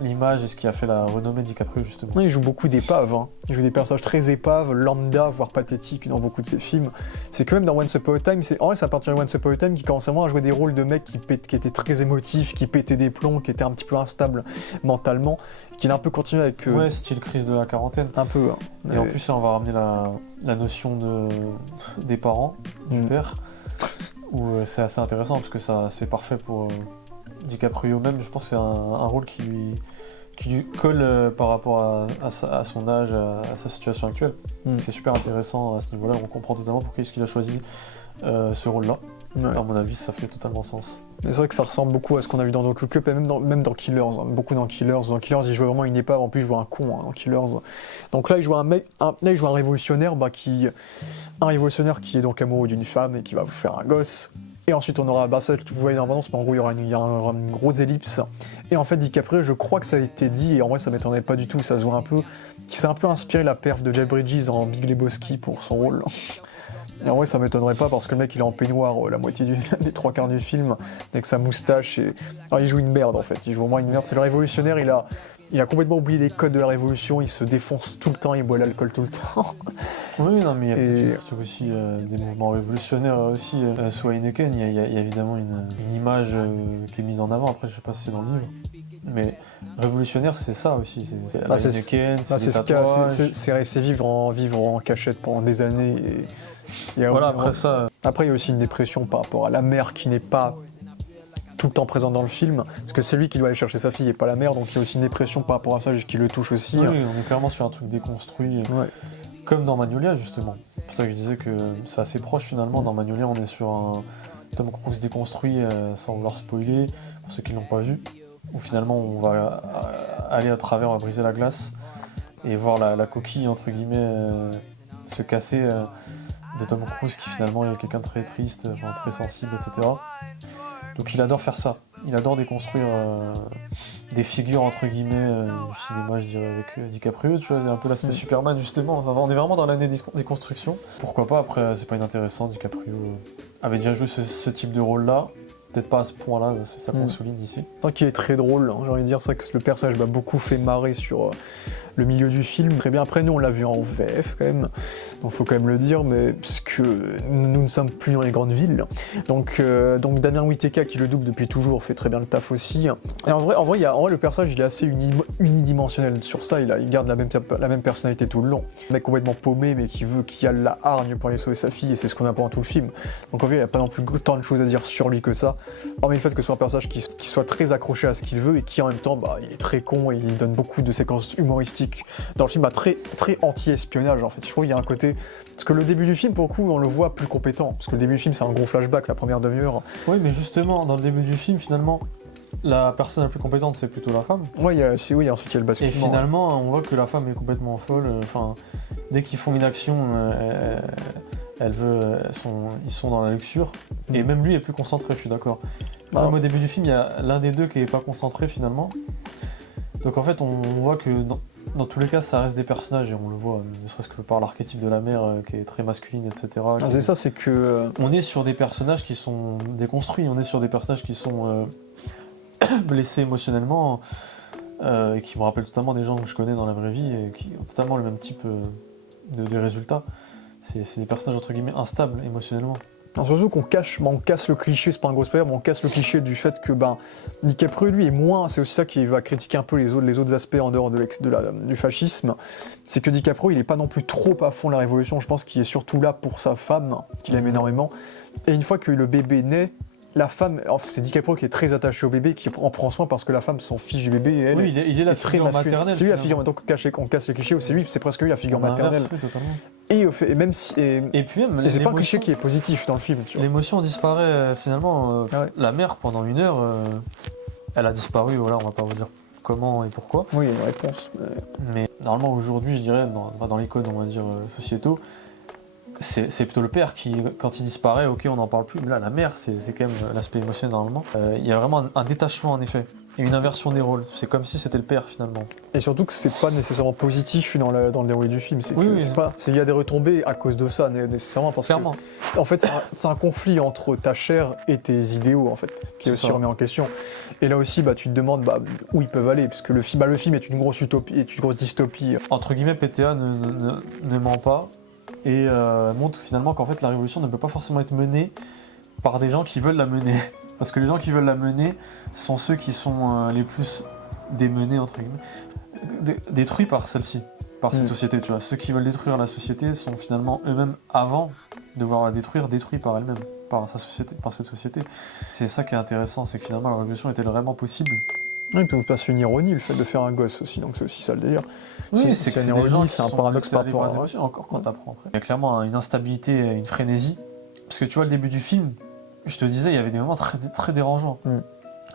L'image est ce qui a fait la renommée de DiCaprio, justement. Oui, il joue beaucoup d'épaves. Il joue des personnages très épaves, lambda, voire pathétiques dans beaucoup de ses films. C'est que même dans Once Upon a Time, c'est à partir de Once Upon a Time qu'il commençait vraiment à jouer des rôles de mecs qui étaient très émotifs, qui pétaient des plombs, qui étaient un petit peu instables mentalement, qu'il a un peu continué avec... Ouais, style crise de la quarantaine. Un peu. Et en plus, on va ramener la notion des parents, du père, où c'est assez intéressant, parce que c'est parfait pour... DiCaprio même, je pense que c'est un rôle qui lui colle par rapport à son âge, à sa situation actuelle. C'est super intéressant à ce niveau-là, on comprend totalement pourquoi est-ce qu'il a choisi ce rôle-là. Ouais. À mon avis, ça fait totalement sens. C'est vrai que ça ressemble beaucoup à ce qu'on a vu dans Don't Look Up et même dans Killers. Beaucoup dans Killers. Dans Killers, il joue vraiment une épave, en plus il joue un con dans Killers. Donc là, il joue un révolutionnaire un révolutionnaire qui est donc amoureux d'une femme et qui va vous faire un gosse. Et ensuite on aura, ça vous voyez dans l'annonce, mais en gros il y aura une grosse ellipse. Et en fait DiCaprio, je crois que ça a été dit, et en vrai ça m'étonnerait pas du tout, ça se voit un peu, qui s'est un peu inspiré la perf de Jeff Bridges en Big Lebowski pour son rôle. Et en vrai ça m'étonnerait pas parce que le mec il est en peignoir la moitié des 3/4 du film, avec sa moustache et... Alors il joue une merde en fait, il joue vraiment une merde, c'est le révolutionnaire, il a complètement oublié les codes de la révolution, il se défonce tout le temps, il boit l'alcool tout le temps. Oui, non, mais il y a peut-être aussi des mouvements révolutionnaires aussi. Sous Heineken, il y a évidemment une image qui est mise en avant, après je sais pas si c'est dans le livre. Mais révolutionnaire, c'est ça aussi. C'est Heineken, c'est des tatouages. C'est vivre en cachette pendant des années. Après, il y a aussi une dépression par rapport à la mère qui n'est pas tout le temps présente dans le film, parce que c'est lui qui doit aller chercher sa fille et pas la mère, donc il y a aussi une dépression par rapport à ça qui le touche aussi. Oui, on est clairement sur un truc déconstruit, comme dans Magnolia justement. C'est pour ça que je disais que c'est assez proche finalement. Dans Magnolia, on est sur un Tom Cruise déconstruit, sans vouloir spoiler, pour ceux qui ne l'ont pas vu, où finalement on va aller à travers, on va briser la glace, et voir la coquille, entre guillemets, se casser de Tom Cruise, qui finalement est quelqu'un de très triste, très sensible, etc. Donc il adore faire ça, il adore déconstruire des figures entre guillemets du cinéma, je dirais, avec DiCaprio, tu vois, c'est un peu l'aspect Superman justement, enfin, on est vraiment dans l'année des constructions. Pourquoi pas, après c'est pas inintéressant, DiCaprio avait déjà joué ce type de rôle-là, peut-être pas à ce point-là, c'est ça qu'on souligne ici. C'est vrai qu'il est très drôle, hein, j'ai envie de dire ça, que le personnage m'a beaucoup fait marrer sur le milieu du film. Très bien, après nous on l'a vu en VF quand même, donc faut quand même le dire, mais puisque nous ne sommes plus dans les grandes villes. Donc Damien Witeka qui le double depuis toujours fait très bien le taf aussi. Et en vrai, le personnage il est assez unidimensionnel sur ça, il garde la même personnalité tout le long. Un mec complètement paumé mais qui a la hargne pour aller sauver sa fille, et c'est ce qu'on a pendant tout le film. Donc en vrai il n'y a pas non plus tant de choses à dire sur lui que ça. Hormis le fait que ce soit un personnage qui soit très accroché à ce qu'il veut et qui en même temps il est très con et il donne beaucoup de séquences humoristiques dans le film, très, très anti-espionnage en fait. Je trouve qu'il y a un côté... Parce que le début du film, pour le coup, on le voit plus compétent. Parce que le début du film, c'est un gros flashback, la première demi-heure. Oui, mais justement, dans le début du film, finalement, la personne la plus compétente, c'est plutôt la femme. Oui, ensuite il y a le basculement. Et finalement, on voit que la femme est complètement folle. Dès qu'ils font une action, ils sont dans la luxure. Et même lui est plus concentré, je suis d'accord. Même au début du film, il y a l'un des deux qui est pas concentré finalement. Donc en fait, on voit que dans tous les cas, ça reste des personnages, et on le voit, ne serait-ce que par l'archétype de la mère qui est très masculine, etc. C'est ça, c'est que... On est sur des personnages qui sont déconstruits, on est sur des personnages qui sont blessés émotionnellement, et qui me rappellent totalement des gens que je connais dans la vraie vie, et qui ont totalement le même type de résultats. C'est des personnages entre guillemets instables émotionnellement. Alors surtout qu'on casse le cliché, c'est pas un gros spoiler, mais on casse le cliché du fait que DiCaprio lui est moins, c'est aussi ça qui va critiquer un peu les autres aspects en dehors du fascisme, c'est que DiCaprio il est pas non plus trop à fond la révolution, je pense qu'il est surtout là pour sa femme, qu'il aime énormément, et une fois que le bébé naît, la femme, c'est DiCaprio qui est très attaché au bébé, qui en prend soin parce que la femme s'en fiche du bébé, et elle il est la très figure masculine. maternelle. C'est lui la figure, donc on casse les clichés, c'est presque lui la figure maternelle. Oui, totalement. Et même si... Et puis même, et c'est pas un cliché qui est positif dans le film. L'émotion disparaît finalement. La mère, pendant 1 heure, elle a disparu, voilà, on va pas vous dire comment et pourquoi. Oui, il y a une réponse. Mais normalement, aujourd'hui, je dirais, dans les codes, on va dire, sociétaux, c'est plutôt le père qui, quand il disparaît, ok, on n'en parle plus, mais là, la mère, c'est quand même l'aspect émotionnel normalement. Il y a vraiment un détachement, en effet, et une inversion des rôles. C'est comme si c'était le père, finalement. Et surtout que c'est pas nécessairement positif dans le déroulé du film. Il y a des retombées à cause de ça, nécessairement. Parce Clairement. que, en fait, c'est un conflit entre ta chair et tes idéaux, en fait, qui est aussi remis en question. Et là aussi, tu te demandes où ils peuvent aller, puisque le film est une grosse utopie, est une grosse dystopie. Entre guillemets, PTA ne ment pas. Et montre finalement qu'en fait la révolution ne peut pas forcément être menée par des gens qui veulent la mener. Parce que les gens qui veulent la mener sont ceux qui sont les plus démenés, entre guillemets, détruits par celle-ci, par cette société, tu vois. Ceux qui veulent détruire la société sont finalement eux-mêmes, avant de vouloir la détruire, détruits par elle-même, par cette société. C'est ça qui est intéressant, c'est que finalement la révolution était vraiment possible. Oui, puis on passe une ironie, le fait de faire un gosse aussi, donc c'est aussi ça le délire. Oui, c'est une ironie, c'est un paradoxe par rapport à... émotions, encore quand t'apprends après. Il y a clairement une instabilité, une frénésie, parce que tu vois le début du film, je te disais, il y avait des moments très, très dérangeants,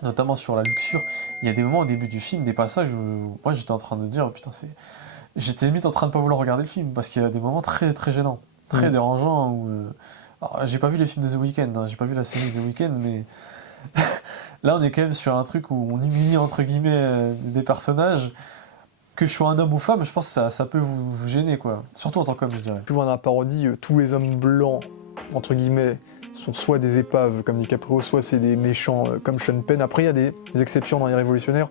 notamment sur la luxure. Il y a des moments au début du film, des passages où moi j'étais en train de dire, putain, j'étais limite en train de pas vouloir regarder le film, parce qu'il y a des moments très, très gênants, très dérangeants, où... Alors, j'ai pas vu les films de The Weeknd, hein, j'ai pas vu la série de The Weeknd, mais... Là, on est quand même sur un truc où on humilie entre guillemets des personnages. Que je sois un homme ou femme, je pense que ça peut vous gêner, quoi. Surtout en tant qu'homme, je dirais. Plus loin dans la parodie, tous les hommes blancs, entre guillemets, sont soit des épaves comme DiCaprio, soit c'est des méchants comme Sean Penn. Après, il y a des exceptions dans Les Révolutionnaires.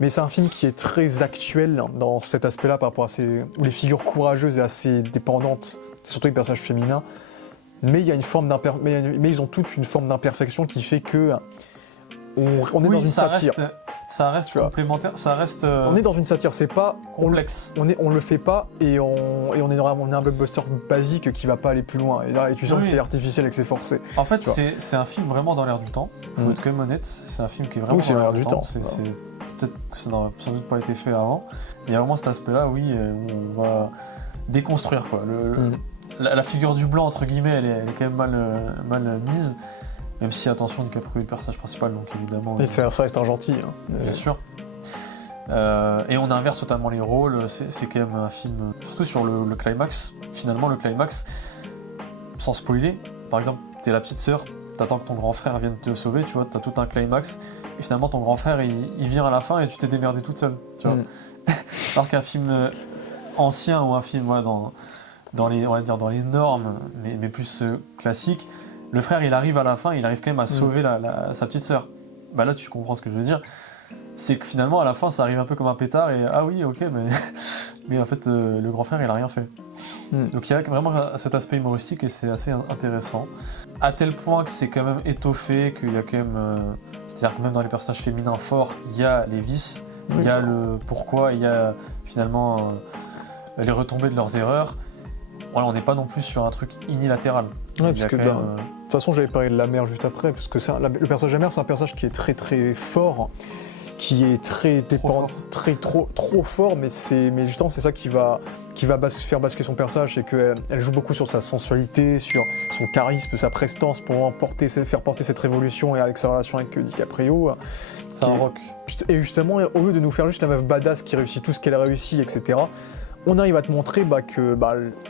Mais c'est un film qui est très actuel dans cet aspect-là par rapport à où les figures courageuses et assez dépendantes, c'est surtout les personnages féminins. Mais il y a une forme mais ils ont toutes une forme d'imperfection qui fait que on est dans une satire. Ça reste complémentaire, ça reste... On est dans une satire, c'est pas... complexe. On le fait pas et on est un blockbuster basique qui va pas aller plus loin. Et là, tu sens que c'est artificiel et que c'est forcé. En fait, c'est un film vraiment dans l'air du temps, faut être quand même honnête. C'est un film qui est vraiment dans l'air du temps. Peut-être que ça n'aurait sans doute pas été fait avant. Mais il y a vraiment cet aspect-là, où on va déconstruire, quoi. La figure du blanc, entre guillemets, elle est quand même mal mise. Même si, attention, DiCaprio est le personnage principal, donc évidemment... Et ça reste un gentil. Hein. Bien sûr. Et on inverse totalement les rôles, c'est quand même un film... Surtout sur le climax, finalement le climax, sans spoiler, par exemple, t'es la petite sœur, t'attends que ton grand frère vienne te sauver, tu vois, t'as tout un climax, et finalement ton grand frère, il vient à la fin et tu t'es démerdé toute seule, tu vois. Alors qu'un film ancien ou un film dans les, on va dire, dans les normes, mais plus classiques, Le frère, il arrive à la fin, il arrive quand même à sauver sa petite sœur. Bah là, tu comprends ce que je veux dire. C'est que finalement, à la fin, ça arrive un peu comme un pétard et ah oui, ok, mais en fait, le grand frère, il a rien fait. Donc il y a vraiment cet aspect humoristique et c'est assez intéressant. À tel point que c'est quand même étoffé, qu'il y a quand même... c'est-à-dire que même dans les personnages féminins forts, il y a les vices, il y a le pourquoi, il y a finalement les retombées de leurs erreurs. Voilà, on n'est pas non plus sur un truc unilatéral. Ouais, parce que de toute façon, j'avais parlé de la mère juste après, parce que le personnage de la mère, c'est un personnage qui est très très fort, qui est très dépendant, trop fort, mais justement c'est ça qui va faire basculer son personnage, c'est qu'elle joue beaucoup sur sa sensualité, sur son charisme, sa prestance pour faire porter cette révolution et avec sa relation avec DiCaprio. C'est un rock. Et justement, au lieu de nous faire juste la meuf badass qui réussit tout ce qu'elle a réussi, etc., on arrive à te montrer que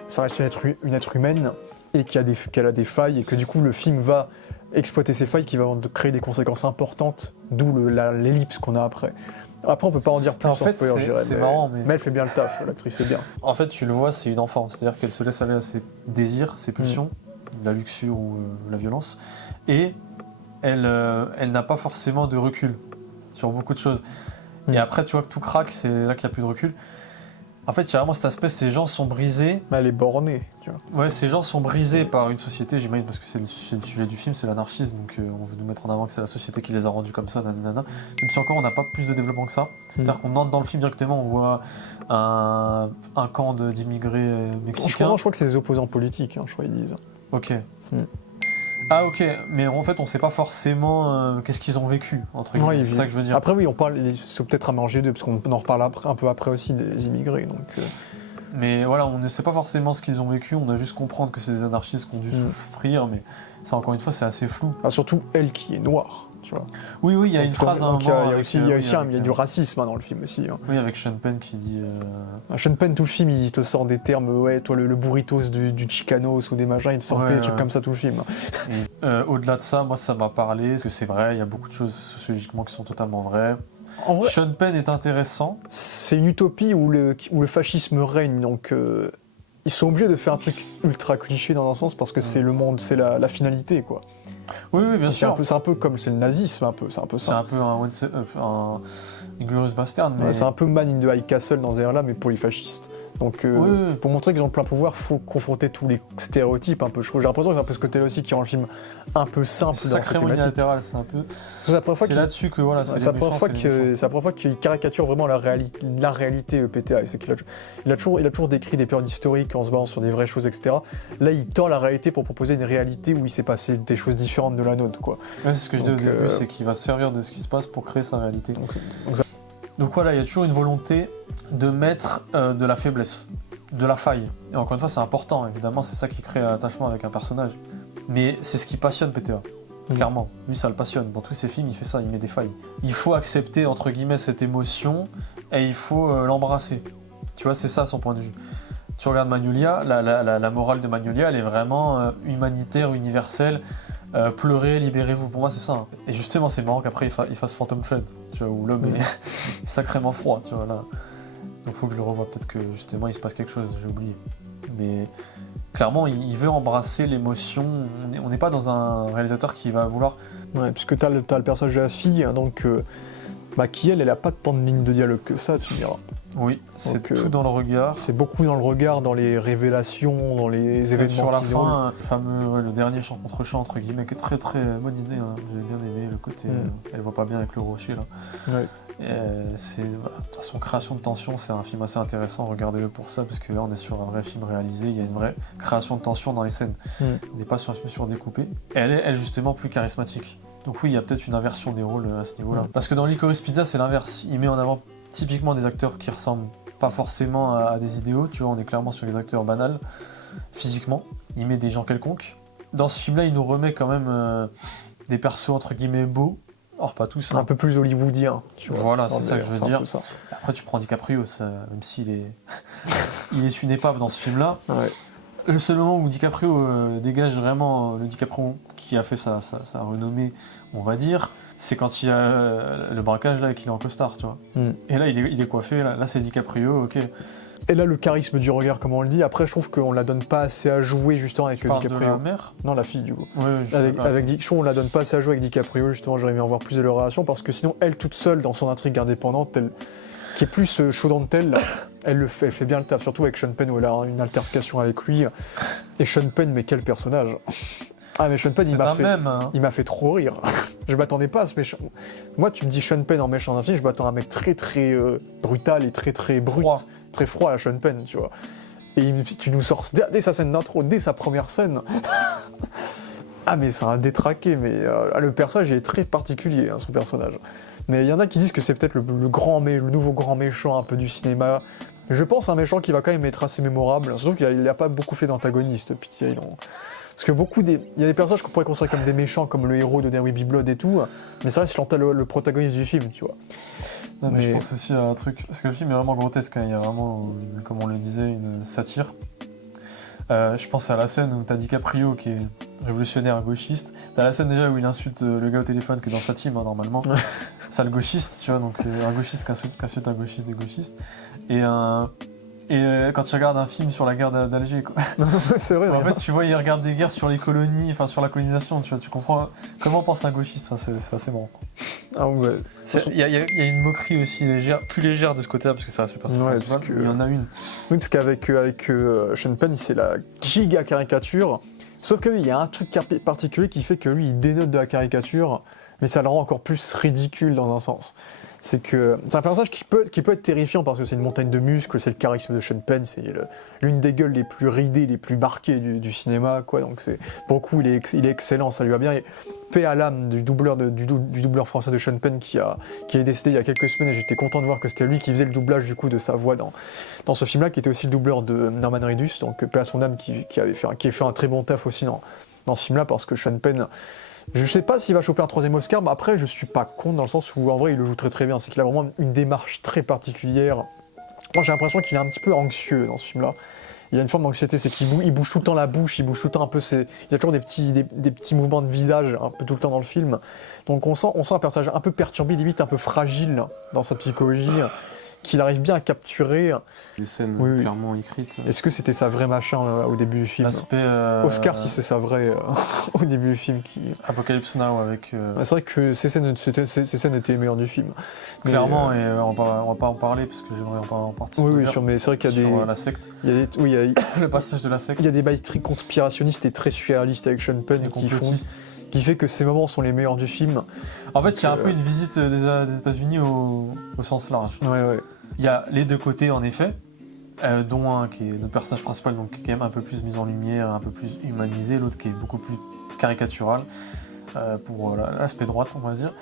ça reste une être humaine et qu'elle a des failles et que du coup le film va exploiter ces failles qui vont créer des conséquences importantes, d'où l'ellipse qu'on a après. Après, on peut pas en dire plus en fait, spoiler, je dirais, c'est marrant, mais elle fait bien le taf, l'actrice est bien. En fait, tu le vois, c'est une enfant, c'est-à-dire qu'elle se laisse aller à ses désirs, ses pulsions, la luxure ou la violence, et elle n'a pas forcément de recul sur beaucoup de choses. Et après, tu vois que tout craque, c'est là qu'il n'y a plus de recul. En fait, il y a vraiment cet aspect, ces gens sont brisés. Elle est bornée, tu vois. Ouais, ces gens sont brisés par une société, j'imagine, parce que c'est le sujet du film, c'est l'anarchisme, donc on veut nous mettre en avant que c'est la société qui les a rendus comme ça, nanana. Même si encore on n'a pas plus de développement que ça. C'est-à-dire qu'on entre dans le film directement, on voit un camp d'immigrés mexicains. Je crois que c'est des opposants politiques, je crois qu'ils disent. Ok. Ah ok, mais en fait on sait pas forcément qu'est-ce qu'ils ont vécu, entre guillemets, c'est ça que je veux dire. Après oui, on parle, c'est peut-être un mélange des deux, parce qu'on en reparle un peu après aussi des immigrés. Donc, Mais voilà, on ne sait pas forcément ce qu'ils ont vécu, on a juste comprendre que c'est des anarchistes qui ont dû souffrir, mais ça encore une fois c'est assez flou. Surtout elle qui est noire. Tu vois. Oui, il y a une phrase à un moment. Il y a du racisme dans le film aussi. Oui, avec Sean Penn qui dit. Sean Penn, tout le film, il te sort des termes, toi le burritos du Chicanos ou des machins, il te sort des trucs comme ça tout le film. Et, au-delà de ça, moi ça m'a parlé, parce que c'est vrai, il y a beaucoup de choses sociologiquement qui sont totalement vraies. En vrai, Sean Penn est intéressant. C'est une utopie où le fascisme règne, donc ils sont obligés de faire un truc ultra cliché dans un sens parce que c'est le monde, c'est la finalité quoi. Oui, bien sûr. C'est un peu comme c'est le nazisme, c'est un peu ça. C'est un peu un Inglourious Bastard. Mais... c'est un peu Man in the High Castle dans ce là mais pour les fascistes. Donc pour montrer qu'ils ont plein pouvoir, faut confronter tous les stéréotypes un peu. J'ai l'impression que c'est un peu ce côté-là aussi qui rend le film un peu simple dans cette thématique. C'est un peu. C'est là-dessus que voilà. C'est la première fois qu'il caricature vraiment la réalité PTA. C'est qu'il a toujours décrit des périodes historiques en se basant sur des vraies choses, etc. Là, il tord la réalité pour proposer une réalité où il s'est passé des choses différentes de la nôtre, quoi. Ouais, c'est ce que je dis au début, c'est qu'il va se servir de ce qui se passe pour créer sa réalité. Donc voilà, il y a toujours une volonté de mettre de la faiblesse, de la faille. Et encore une fois, c'est important, évidemment, c'est ça qui crée l'attachement avec un personnage. Mais c'est ce qui passionne PTA, clairement. Lui, ça le passionne. Dans tous ses films, il fait ça, il met des failles. Il faut accepter, entre guillemets, cette émotion et il faut l'embrasser. Tu vois, c'est ça son point de vue. Tu regardes Magnolia, la morale de Magnolia, elle est vraiment humanitaire, universelle. Pleurez, libérez-vous, pour moi c'est ça. Hein. Et justement, c'est marrant qu'après il fasse Phantom Thread, tu vois, où l'homme est sacrément froid, tu vois, là. Donc faut que je le revoie, peut-être que justement il se passe quelque chose, j'ai oublié. Mais clairement, il veut embrasser l'émotion. On n'est pas dans un réalisateur qui va vouloir... Ouais, puisque t'as le personnage de la fille, hein, donc... qui elle a pas tant de lignes de dialogue que ça, tu me diras. Oui, c'est tout dans le regard. C'est beaucoup dans le regard, dans les révélations, dans les événements. Sur la fin, le fameux, le dernier chant contre chant, entre guillemets, qui est très très bonne idée. Hein. J'ai bien aimé le côté. Elle voit pas bien avec le rocher là. Ouais. De toute façon, création de tension, c'est un film assez intéressant. Regardez-le pour ça, parce que là on est sur un vrai film réalisé. Il y a une vraie création de tension dans les scènes. On n'est pas sur un film surdécoupé. Et elle est justement plus charismatique. Donc oui, il y a peut-être une inversion des rôles à ce niveau-là. Parce que dans Licorice Pizza, c'est l'inverse. Il met en avant typiquement des acteurs qui ressemblent pas forcément à des idéaux. Tu vois, on est clairement sur les acteurs banals, physiquement. Il met des gens quelconques. Dans ce film-là, il nous remet quand même des persos entre guillemets beaux. Or, pas tous. Hein. Un peu plus hollywoodien, tu vois. Voilà, c'est ça que je veux dire. Après, tu prends DiCaprio, même s'il est... il est une épave dans ce film-là. Ouais. Le seul moment où DiCaprio dégage vraiment le DiCaprio qui a fait sa renommée, on va dire, c'est quand il y a le braquage là et qu'il est en costard, tu vois. Et là, il est coiffé, là c'est DiCaprio, ok. Elle a le charisme du regard, comme on le dit. Après, je trouve qu'on la donne pas assez à jouer justement avec Tu parles de DiCaprio. la mère? Non, la fille du coup. Oui, je suis Avec, d'accord. avec Dick, je trouve qu'on la donne pas assez à jouer avec DiCaprio. Justement, j'aurais aimé en voir plus de leur relation parce que sinon, elle toute seule dans son intrigue indépendante, elle, qui est plus chaudante telle, elle fait bien le taf. Surtout avec Sean Penn où elle a une altercation avec lui. Et Sean Penn, mais quel personnage! Ah mais Sean Penn, C'est un mème, hein. il m'a fait trop rire. Je m'attendais pas à ce méchant. Moi, tu me dis Sean Penn en méchant d'un film, je m'attends à un mec très très brutal et très très brut, Froid. très froid à la Sean Penn, tu vois. Et tu nous sors dès sa scène d'intro, dès sa première scène. Ah mais c'est un détraqué, mais le personnage il est très particulier, hein, son personnage. Mais il y en a qui disent que c'est peut-être le nouveau grand méchant un peu du cinéma. Je pense un méchant qui va quand même être assez mémorable, surtout qu'il a pas beaucoup fait d'antagonistes, Pity Island. Parce que il y a des personnages qu'on pourrait considérer comme des méchants, comme le héros de There Will Be Blood et tout, mais ça reste le protagoniste du film, tu vois. Non, mais je pense aussi à un truc, parce que le film est vraiment grotesque, hein. Il y a vraiment, comme on le disait, une satire. Je pense à la scène où t'as DiCaprio qui est révolutionnaire gauchiste. T'as la scène déjà où il insulte le gars au téléphone qui est dans sa team, hein, normalement. Sale gauchiste, tu vois, donc c'est un gauchiste qui insulte un gauchiste de gauchiste. Et quand tu regardes un film sur la guerre d'Alger, quoi. C'est vrai. En fait, tu vois, il regarde des guerres sur les colonies, enfin sur la colonisation, tu vois, tu comprends comment pense un gauchiste, enfin, c'est assez marrant. Ah ouais. Il y a une moquerie aussi plus légère de ce côté-là, parce que ça c'est pas Ouais, principal, il y en a une. Oui, parce qu'avec Sean Penn, c'est la giga caricature. Sauf qu'il y a un truc particulier qui fait que lui, il dénote de la caricature, mais ça le rend encore plus ridicule dans un sens. C'est un personnage qui peut être terrifiant parce que c'est une montagne de muscles, c'est le charisme de Sean Penn, c'est l'une des gueules les plus ridées, les plus marquées du cinéma, quoi. Donc pour le coup, il est excellent, ça lui va bien. Et paix à l'âme du doubleur français de Sean Penn qui est décédé il y a quelques semaines, et j'étais content de voir que c'était lui qui faisait le doublage du coup de sa voix dans ce film-là, qui était aussi le doubleur de Norman Reedus, donc paix à son âme, qui a fait un très bon taf aussi dans ce film-là, parce que Sean Penn, je sais pas s'il va choper un 3e Oscar, mais après je suis pas contre dans le sens où en vrai il le joue très très bien, c'est qu'il a vraiment une démarche très particulière. Moi j'ai l'impression qu'il est un petit peu anxieux dans ce film-là. Il y a une forme d'anxiété, c'est qu'il bouge tout le temps la bouche, il bouge tout le temps un peu il y a toujours des petits mouvements de visage un peu tout le temps dans le film. Donc on sent un personnage un peu perturbé, limite un peu fragile dans sa psychologie, qu'il arrive bien à capturer. Les scènes clairement écrites. Est-ce que c'était sa vraie machin au début du film? L'aspect Oscar, si c'est sa vraie au début du film. Apocalypse Now avec. C'est vrai que ces scènes étaient les meilleures du film. Clairement, et on va pas en parler parce que j'aimerais en participer. Oui, mais c'est vrai qu'il y a sur la secte. Le passage de la secte. Il y a des bails très conspirationnistes et très surréalistes avec Sean Penn qui fait que ces moments sont les meilleurs du film. En fait, il y a un peu une visite des États-Unis au sens large. Ouais. Il y a les deux côtés, en effet, dont un qui est le personnage principal, donc qui est quand même un peu plus mis en lumière, un peu plus humanisé, l'autre qui est beaucoup plus caricatural, pour l'aspect droite, on va dire.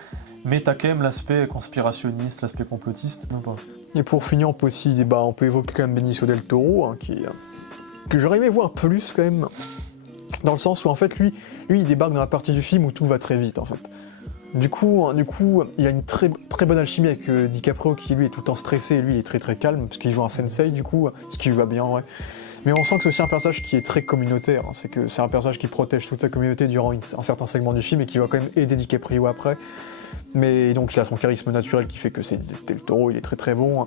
Mais t'as quand même l'aspect conspirationniste, l'aspect complotiste, non pas. Et pour finir, on peut évoquer quand même Benicio del Toro, hein, que j'aurais aimé voir plus quand même, dans le sens où en fait lui il débarque dans la partie du film où tout va très vite en fait. Du coup, il a une très, très bonne alchimie avec DiCaprio qui lui est tout le temps stressé et lui il est très très calme parce qu'il joue un sensei du coup, ce qui lui va bien, ouais. Mais on sent que c'est aussi un personnage qui est très communautaire, hein. C'est un personnage qui protège toute sa communauté durant un certain segment du film et qui va quand même aider DiCaprio après. Mais donc il a son charisme naturel qui fait que c'est Del Toro, il est très très bon.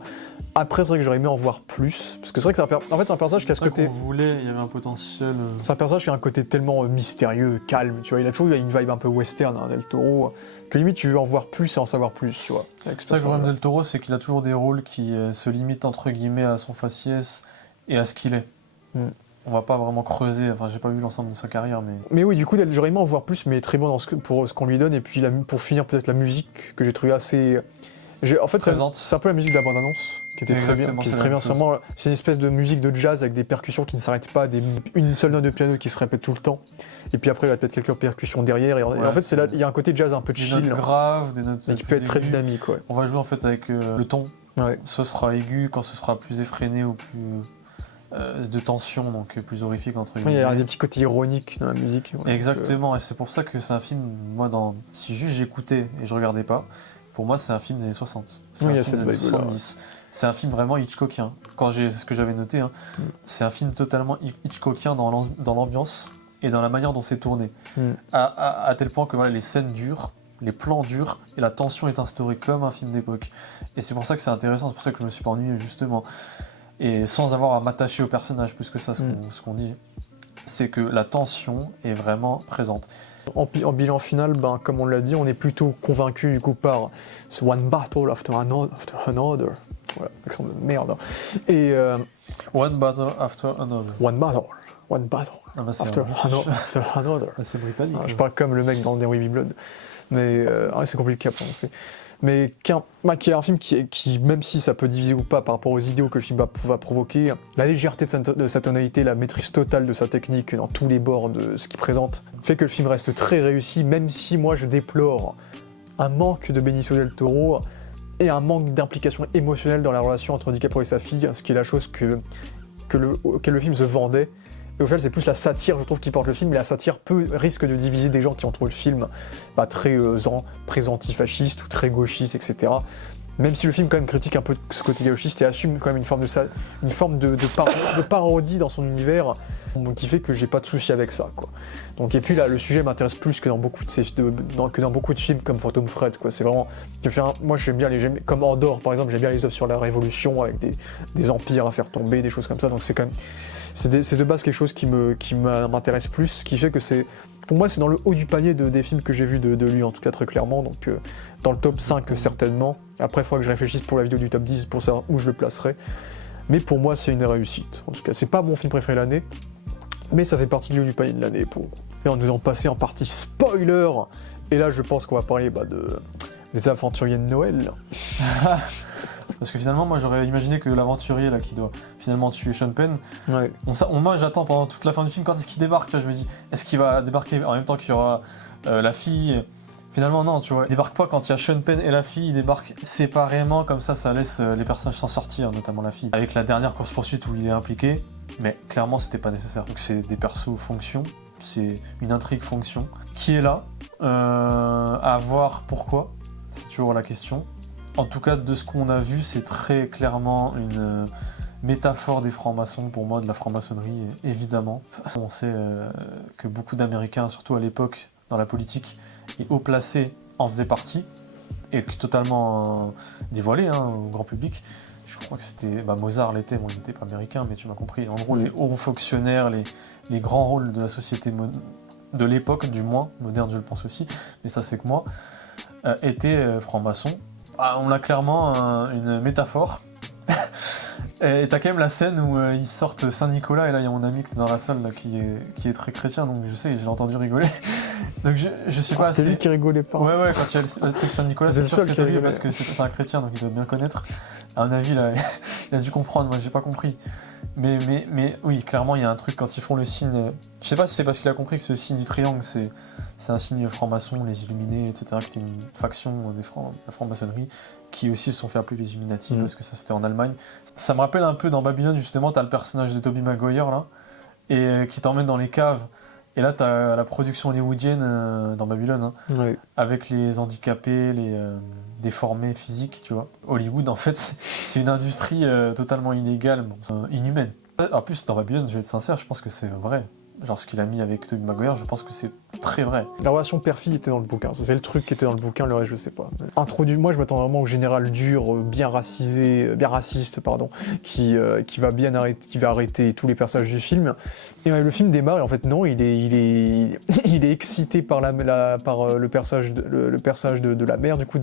Après c'est vrai que j'aurais aimé en voir plus, parce que c'est vrai que c'est un personnage qui a ce côté... il y avait un potentiel... C'est un personnage qui a un côté tellement mystérieux, calme, tu vois, il a toujours eu une vibe un peu western, hein, Del Toro, que limite tu veux en voir plus et en savoir plus, tu vois. C'est ça que le problème Del Toro, c'est qu'il a toujours des rôles qui se limitent entre guillemets à son faciès et à ce qu'il est. On va pas vraiment creuser, enfin j'ai pas vu l'ensemble de sa carrière, mais... Mais oui, du coup, j'aurais aimé en voir plus, mais très bon pour ce qu'on lui donne, et puis pour finir peut-être la musique, que j'ai trouvé assez... En fait, c'est un peu la musique de la bande-annonce, qui était très bien. C'est une espèce de musique de jazz avec des percussions qui ne s'arrêtent pas, une seule note de piano qui se répète tout le temps, et puis après il y a peut-être quelques percussions derrière, et en fait il y a un côté jazz un peu chill. Des notes graves, des notes... Et qui peut être très dynamique, ouais. On va jouer en fait avec le ton. Ouais. Ce sera aigu quand ce sera plus effréné ou plus... de tension, donc plus horrifique entre guillemets. Il y a des petits côtés ironiques dans la musique. Ouais, exactement, et c'est pour ça que c'est un film, si juste j'écoutais et je regardais pas, pour moi c'est un film des années 60. C'est un film des années 70. C'est un film vraiment Hitchcockien. C'est ce que j'avais noté, hein. C'est un film totalement Hitchcockien dans l'ambiance et dans la manière dont c'est tourné. À tel point que les scènes durent, les plans durent, et la tension est instaurée comme un film d'époque. Et c'est pour ça que c'est intéressant, c'est pour ça que je me suis pas ennuyé justement. et sans avoir à m'attacher au personnage plus que ça, ce qu'on dit, c'est que la tension est vraiment présente. En bilan final, ben, comme on l'a dit, on est plutôt convaincu du coup par ce One Battle After Another. Voilà, accent de merde. Et One battle after another. One Battle Ah bah After Another. c'est britannique. Je parle comme le mec dans There Will Be Blood. Mais c'est compliqué à prononcer. Mais qui est un film qui, même si ça peut diviser ou pas par rapport aux idéaux que le film va provoquer, la légèreté de sa tonalité, la maîtrise totale de sa technique dans tous les bords de ce qu'il présente, fait que le film reste très réussi, même si moi je déplore un manque de Benicio del Toro et un manque d'implication émotionnelle dans la relation entre DiCaprio et sa fille, ce qui est la chose auquel le film se vendait. Et au final, c'est plus la satire, je trouve, qui porte le film, mais la satire risque de diviser des gens qui ont trouvé le film très antifasciste ou très gauchiste, etc. Même si le film quand même critique un peu ce côté gauchiste et assume quand même une forme de parodie dans son univers, qui fait que j'ai pas de souci avec ça, quoi. Donc, et puis là, le sujet m'intéresse plus que dans beaucoup de films comme Phantom Thread, quoi. C'est vraiment, moi j'aime bien comme Andor par exemple, j'aime bien les œuvres sur la Révolution avec des empires à faire tomber, des choses comme ça. Donc c'est quand même, c'est de base quelque chose qui m'intéresse plus, ce qui fait que pour moi c'est dans le haut du panier des films que j'ai vus de lui, en tout cas très clairement. Donc dans le top 5 certainement. Après il faudra que je réfléchisse pour la vidéo du top 10 pour savoir où je le placerai. Mais pour moi c'est une réussite. En tout cas c'est pas mon film préféré de l'année, mais ça fait partie du haut du panier de l'année. Et en nous en passé en partie spoiler. Et là je pense qu'on va parler des aventuriers de Noël. Parce que finalement, moi j'aurais imaginé que l'aventurier là qui doit finalement tuer Sean Penn, Ouais. moi j'attends pendant toute la fin du film quand est-ce qu'il débarque. Je me dis, est-ce qu'il va débarquer en même temps qu'il y aura la fille? Finalement non, tu vois, il débarque pas quand il y a Sean Penn et la fille, il débarque séparément, comme ça laisse les personnages s'en sortir, notamment la fille. Avec la dernière course-poursuite où il est impliqué, mais clairement c'était pas nécessaire. Donc c'est des persos fonction, c'est une intrigue fonction qui est là, à voir pourquoi, c'est toujours la question. En tout cas, de ce qu'on a vu, c'est très clairement une métaphore des francs-maçons, pour moi, de la franc-maçonnerie, évidemment. On sait que beaucoup d'Américains, surtout à l'époque, dans la politique, et haut placés en faisaient partie, et totalement dévoilé au grand public. Je crois que c'était... Mozart l'était, il n'était pas américain, mais tu m'as compris. En gros, les hauts fonctionnaires, les grands rôles de la société de l'époque, du moins, moderne je le pense aussi, mais ça c'est que moi, étaient francs-maçons. On a clairement une métaphore. Et t'as quand même la scène où ils sortent Saint-Nicolas, et là il y a mon ami qui est dans la salle là, qui est très chrétien, donc je sais, je l'ai entendu rigoler. Donc je sais pas. C'était lui qui rigolait pas. Ouais, quand il y a le truc Saint-Nicolas, c'est sûr que c'était lui parce que c'est un chrétien, donc il doit bien connaître. À mon avis, là, il a dû comprendre, moi j'ai pas compris. Mais oui, clairement il y a un truc quand ils font le signe. Je sais pas si c'est parce qu'il a compris que ce signe du triangle c'est un signe franc-maçon, les Illuminés, etc., qui était une faction de la franc-maçonnerie, qui aussi se sont fait appeler les Illuminati parce que ça c'était en Allemagne. Ça me rappelle un peu dans Babylone, justement, t'as le personnage de Tobey Maguire là, et qui t'emmène dans les caves. Et là t'as la production hollywoodienne dans Babylone, Ouais. avec les handicapés, les déformés physiques, tu vois. Hollywood, en fait, c'est une industrie totalement illégale, inhumaine. En plus, dans Babylone, je vais être sincère, je pense que c'est vrai. Genre ce qu'il a mis avec Tobey Maguire, je pense que c'est très vrai. La relation père-fille était dans le bouquin, c'est le truc qui était dans le bouquin, le reste je sais pas. Moi je m'attends vraiment au général dur, bien raciste, qui va arrêter tous les personnages du film. Et le film démarre et en fait non, il est excité par le personnage de la mère, du coup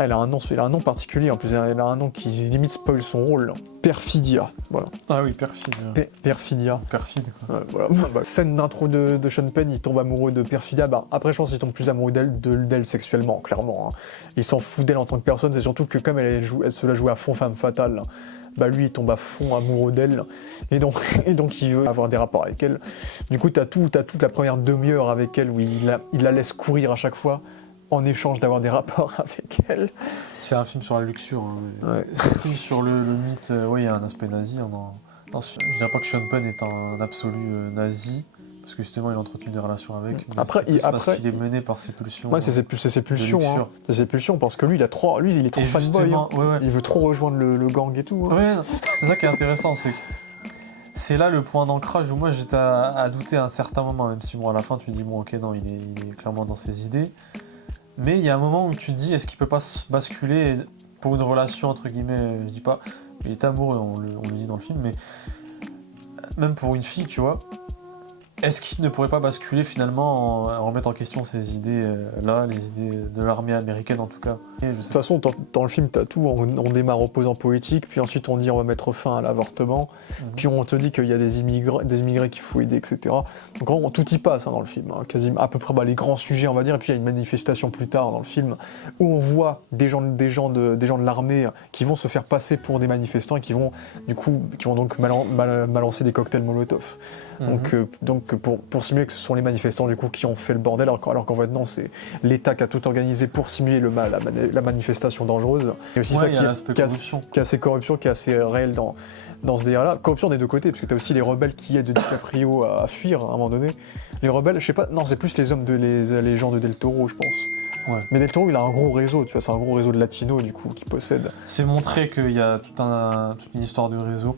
elle a un nom particulier en plus, elle a un nom qui limite spoil son rôle. Perfidia, voilà. Ah oui, perfide. Perfidia. Perfide, quoi. Voilà. Scène d'intro de Sean Penn, il tombe amoureux de Perfidia. Après, je pense qu'il tombe plus amoureux d'elle sexuellement, clairement. Il s'en fout d'elle en tant que personne, c'est surtout que comme elle se la joue à fond femme fatale, lui il tombe à fond amoureux d'elle, et donc il veut avoir des rapports avec elle. Du coup, t'as toute la première demi-heure avec elle où il la laisse courir à chaque fois, en échange d'avoir des rapports avec elle. C'est un film sur la luxure. Ouais. C'est un film sur le mythe. Oui, il y a un aspect nazi. Je dirais pas que Sean Penn est un absolu nazi, parce que justement il entretient des relations avec. Après, parce qu'il est mené par ses pulsions. Ouais, c'est ses pulsions. C'est ses pulsions, parce que lui, il est trop fanboy. Ouais. Il veut trop rejoindre le gang et tout. Ouais, c'est ça qui est intéressant, c'est là le point d'ancrage où moi j'étais à douter à un certain moment, même si à la fin tu dis bon ok non, il est clairement dans ses idées. Mais il y a un moment où tu te dis, est-ce qu'il peut pas se basculer pour une relation, entre guillemets, je dis pas Il était amoureux, on le dit dans le film, mais même pour une fille, tu vois, est-ce qu'il ne pourrait pas basculer finalement en remettre en question ces idées-là, les idées de l'armée américaine en tout cas? De toute façon, dans le film, t'as tout. On démarre opposant politique, puis ensuite on dit on va mettre fin à l'avortement, puis on te dit qu'il y a des immigrés qu'il faut aider, etc. Donc vraiment, tout y passe dans le film, quasiment à peu près les grands sujets, on va dire. Et puis il y a une manifestation plus tard dans le film où on voit des gens de l'armée qui vont se faire passer pour des manifestants et qui vont donc balancer des cocktails Molotov. Donc pour simuler que ce sont les manifestants du coup qui ont fait le bordel, alors qu'en fait non, c'est l'État qui a tout organisé pour simuler le mal, la manifestation dangereuse. Et aussi ça qui est assez corruption, qui est assez réel dans ce délire-là. Corruption des deux côtés, parce que tu as aussi les rebelles qui aident DiCaprio à fuir à un moment donné. Les rebelles, je sais pas, non, c'est plus les gens de Del Toro, je pense. Ouais. Mais Del Toro, il a un gros réseau, tu vois, c'est un gros réseau de latinos du coup qui possède. C'est montré qu'il y a toute une histoire de réseau,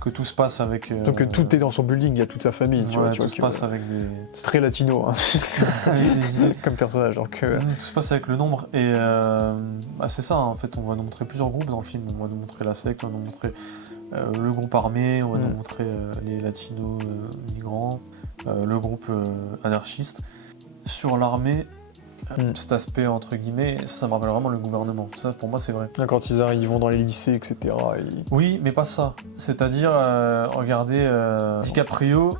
que tout se passe avec. Donc tout est dans son building, il y a toute sa famille, tu vois. Tout se passe avec des. C'est très latino, avec des idées. Comme personnage. Donc, tout se passe avec le nombre et c'est ça en fait. On va nous montrer plusieurs groupes dans le film. On va nous montrer la secte, on va nous montrer le groupe armé, on va nous montrer les latinos migrants, le groupe anarchiste. Sur l'armée. Cet aspect entre guillemets, ça me rappelle vraiment le gouvernement. Ça, pour moi, c'est vrai. Quand ils vont dans les lycées, etc. Oui, mais pas ça. C'est-à-dire, regardez, DiCaprio,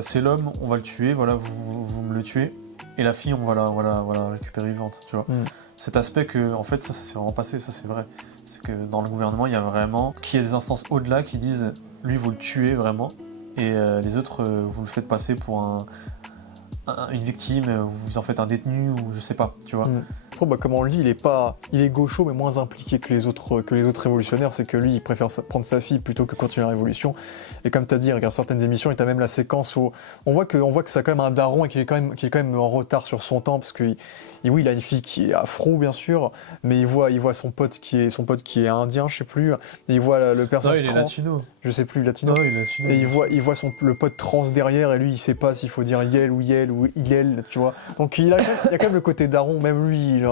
c'est l'homme, on va le tuer. Voilà, vous me le tuez. Et la fille, on va la récupérer vivante. Tu vois. Cet aspect que, en fait, ça s'est vraiment passé. Ça, c'est vrai. C'est que dans le gouvernement, il y a vraiment qu'il y a des instances au-delà qui disent, lui, vous le tuez vraiment, et les autres, vous le faites passer pour une victime, vous en faites un détenu ou je sais pas, tu vois. Comme on le dit, il est gaucho mais moins impliqué que les autres révolutionnaires, c'est que lui il préfère prendre sa fille plutôt que continuer la révolution. Et comme tu as dit, regarde certaines émissions, et tu as même la séquence où on voit que c'est quand même un daron et qu'il est quand même en retard sur son temps, parce que il a une fille qui est afro bien sûr, mais il voit son pote qui est indien, je sais plus, et il voit le personnage trans, latino. Je sais plus, latino. Non, il est latino. Et il voit le pote trans derrière, et lui il sait pas s'il faut dire Yel ou Yel ou Ilel, tu vois. Donc il y a quand même le côté daron, même lui, il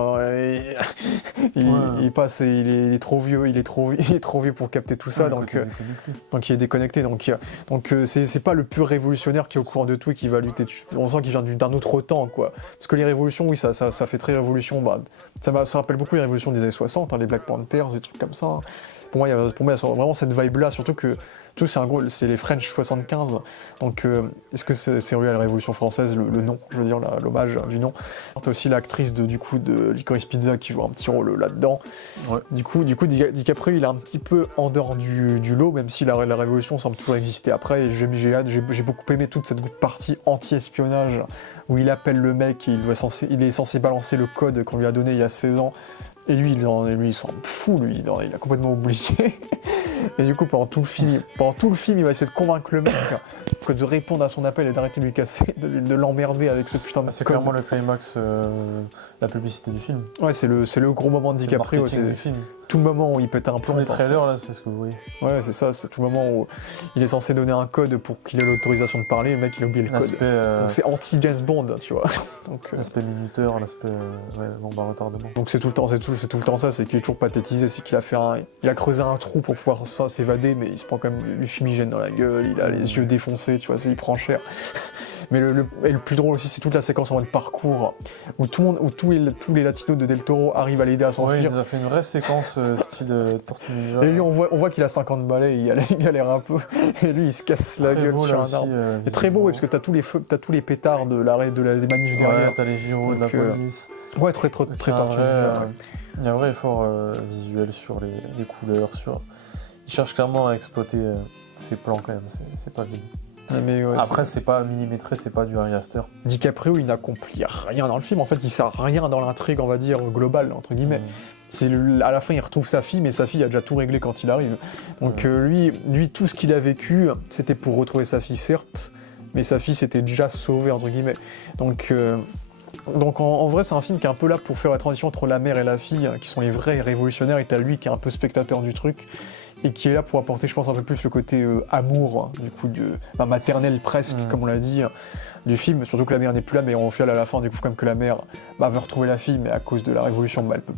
est trop vieux, il est trop vieux pour capter tout ça, donc il est déconnecté. Donc c'est pas le pur révolutionnaire qui est au courant de tout et qui va lutter. On sent qu'il vient d'un autre temps, quoi. Parce que les révolutions, oui, ça fait très révolution. Ça rappelle beaucoup les révolutions des années 60, les Black Panthers, des trucs comme ça. Pour moi, il y a vraiment cette vibe-là, surtout que c'est les French 75. Donc, est-ce que c'est relié à la Révolution française, le nom, je veux dire, l'hommage du nom. T'as aussi l'actrice de Licorice Pizza qui joue un petit rôle là-dedans. Ouais. Du coup, DiCaprio, il est un petit peu en dehors du lot, même si la Révolution semble toujours exister après. Et j'ai beaucoup aimé toute cette partie anti-espionnage où il appelle le mec et il est censé balancer le code qu'on lui a donné il y a 16 ans. Et lui, il s'en fout, il a complètement oublié. Et du coup, pendant tout le film, il va essayer de convaincre le mec de répondre à son appel et d'arrêter de lui casser, de l'emmerder avec ce putain de C'est code. clairement le climax, la publicité du film. Ouais, c'est le gros moment de DiCaprio. C'est tout le moment où il pète un plomb. Tous les trailers, là, c'est ce que vous voyez. Ouais, c'est ça, c'est tout le moment où il est censé donner un code pour qu'il ait l'autorisation de parler, le mec, il a oublié le code. Donc c'est anti-James Bond, tu vois. L'aspect minuteur, l'aspect retardement. Donc c'est tout le temps ça, c'est qu'il est toujours pathétisé, c'est qu'il a creusé un trou pour pouvoir s'évader, mais il se prend quand même du fumigène dans la gueule, il a les yeux défoncés, tu vois, il prend cher. Mais le plus drôle aussi, c'est toute la séquence en mode parcours, où tous les latinos de Del Toro arrivent à l'aider à s'enfuir. Ouais, il nous a fait une vraie séquence style Tortue Ninja. Et lui, on voit qu'il a 50 balais, il galère un peu, et lui, il se casse la gueule sur un arbre. C'est très beau, parce que t'as tous les pétards des manifs derrière. Ouais, t'as les gyros de la police. Ouais, très Tortue Ninja. Il y a un vrai effort visuel sur les couleurs, il cherche clairement à exploiter ses plans quand même, c'est pas vide. Après, c'est pas millimétré, c'est pas du Ari Aster. DiCaprio, il n'accomplit rien dans le film. En fait, il sert à rien dans l'intrigue, on va dire, globale, entre guillemets. À la fin, il retrouve sa fille, mais sa fille a déjà tout réglé quand il arrive. Donc lui, tout ce qu'il a vécu, c'était pour retrouver sa fille, certes, mais sa fille s'était déjà sauvée, entre guillemets. Donc en vrai, c'est un film qui est un peu là pour faire la transition entre la mère et la fille, qui sont les vrais révolutionnaires, et t'as lui qui est un peu spectateur du truc. et qui est là pour apporter, je pense, un peu plus le côté amour, du coup, maternel presque, comme on l'a dit, du film. Surtout que la mère n'est plus là, mais on fait à la fin, du coup, comme que la mère veut retrouver la fille, mais à cause de la révolution, elle peut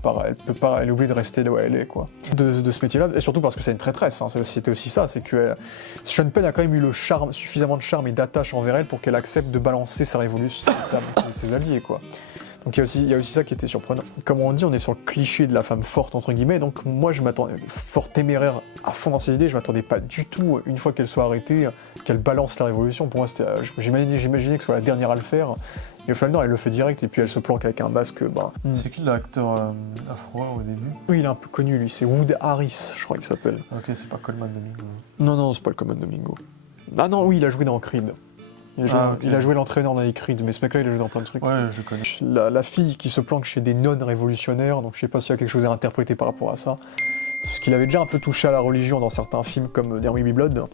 pas, elle est obligée de rester là où elle est, quoi. De ce métier-là, et surtout parce que c'est une traîtresse, hein, c'était aussi ça, c'est que Sean Penn a quand même eu le charme, suffisamment de charme et d'attache envers elle pour qu'elle accepte de balancer sa révolution, ses alliés, quoi. Donc il y a aussi ça qui était surprenant. Comme on dit, on est sur le cliché de la femme forte, entre guillemets, donc moi je m'attendais, forte téméraire à fond dans ses idées, je m'attendais pas du tout, une fois qu'elle soit arrêtée, qu'elle balance la révolution. Pour moi, j'imaginais que ce soit la dernière à le faire, et au final, non, elle le fait direct, et puis elle se planque avec un basque. C'est qui l'acteur afro au début? Oui, il est un peu connu, lui, c'est Wood Harris, je crois qu'il s'appelle. Ok, c'est pas Coleman Domingo. Non, c'est pas le Coleman Domingo. Ah non, oui, il a joué dans Creed. Il a joué l'entraîneur dans les Creed, mais ce mec-là, il a joué dans plein de trucs. Ouais, je connais. La fille qui se planque chez des nonnes révolutionnaires, donc je sais pas s'il y a quelque chose à interpréter par rapport à ça. C'est parce qu'il avait déjà un peu touché à la religion dans certains films comme There Will Be Blood.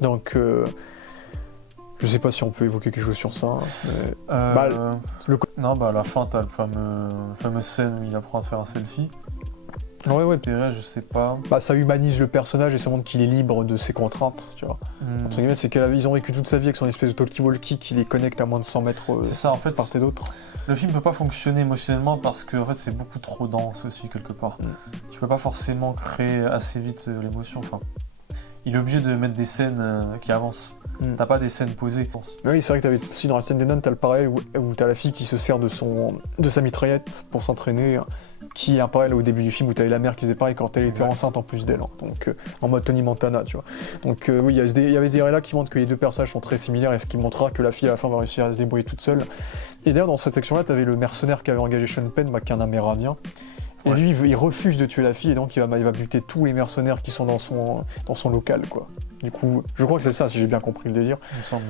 Donc, je sais pas si on peut évoquer quelque chose sur ça. Mais... Non, à la fin, t'as la fameuse scène où il apprend à faire un selfie. Ouais. Je sais pas. Ça humanise le personnage et ça montre qu'il est libre de ses contraintes, tu vois. Entre guillemets, c'est qu'ils ont vécu toute sa vie avec son espèce de talkie-walkie qui les connecte à moins de 100 mètres c'est ça, en fait, part et d'autre. Le film peut pas fonctionner émotionnellement parce que en fait, c'est beaucoup trop dense aussi, quelque part. Tu peux pas forcément créer assez vite l'émotion. Enfin, il est obligé de mettre des scènes qui avancent. T'as pas des scènes posées, je pense. Mais oui, c'est vrai que t'avais aussi dans la scène des nonnes, t'as le parallèle où t'as la fille qui se sert de sa mitraillette pour s'entraîner, qui est un parallèle au début du film où t'avais la mère qui faisait pareil quand elle était enceinte en plus d'elle, donc en mode Tony Montana, tu vois. Donc oui, il y avait ce là qui montre que les deux personnages sont très similaires et ce qui montrera que la fille à la fin va réussir à se débrouiller toute seule. Et d'ailleurs dans cette section-là, t'avais le mercenaire qui avait engagé Sean Penn, qui est un Amérindien. Et lui, il refuse de tuer la fille et donc il va buter tous les mercenaires qui sont dans son local, quoi. Du coup, je crois que c'est ça, si j'ai bien compris le délire. Il me semble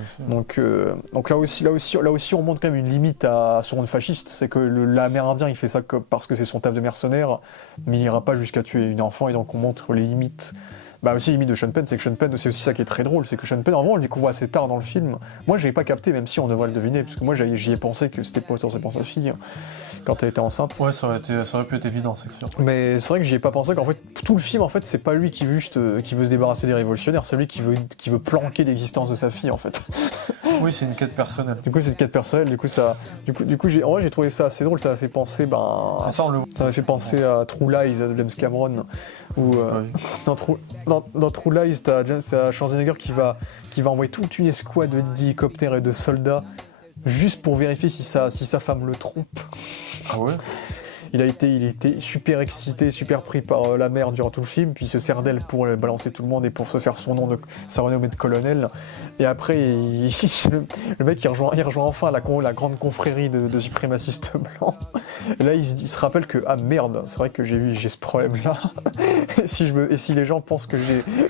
aussi. Donc là aussi, on montre quand même une limite à son rôle fasciste. C'est que l'Amérindien, il fait ça parce que c'est son taf de mercenaire, mais il n'ira pas jusqu'à tuer une enfant, et donc on montre les limites. Aussi, les limites de Sean Penn, c'est que Sean Penn, c'est aussi ça qui est très drôle, c'est que Sean Penn, en vrai, on le découvre assez tard dans le film. Moi, j'avais pas capté, même si on devrait le deviner, parce que moi, j'y ai pensé que c'était potentiellement sa fille quand elle était enceinte. Ouais, ça aurait pu être évident, c'est sûr. Mais c'est vrai que j'y ai pas pensé qu'en fait, tout le film, en fait, c'est pas lui qui veut se débarrasser des révolutionnaires, c'est lui qui veut planquer l'existence de sa fille, en fait. Oui, c'est une quête personnelle. Du coup, c'est une quête personnelle, en vrai, j'ai trouvé ça assez drôle, ça m'a fait penser, ça m'a fait penser à True Lies de James Cameron, où dans True Lies, t'as Schwarzenegger qui va envoyer toute une escouade d'hélicoptères et de soldats juste pour vérifier si sa femme le trompe. Ah ouais? Il était super excité, super pris par la mère durant tout le film, puis il se sert d'elle pour balancer tout le monde et pour se faire son nom sa renommée de colonel. Et après, le mec il rejoint enfin la grande confrérie de suprémacistes blancs. Et là, il se rappelle que ah merde, c'est vrai que j'ai ce problème-là. et si les gens pensent que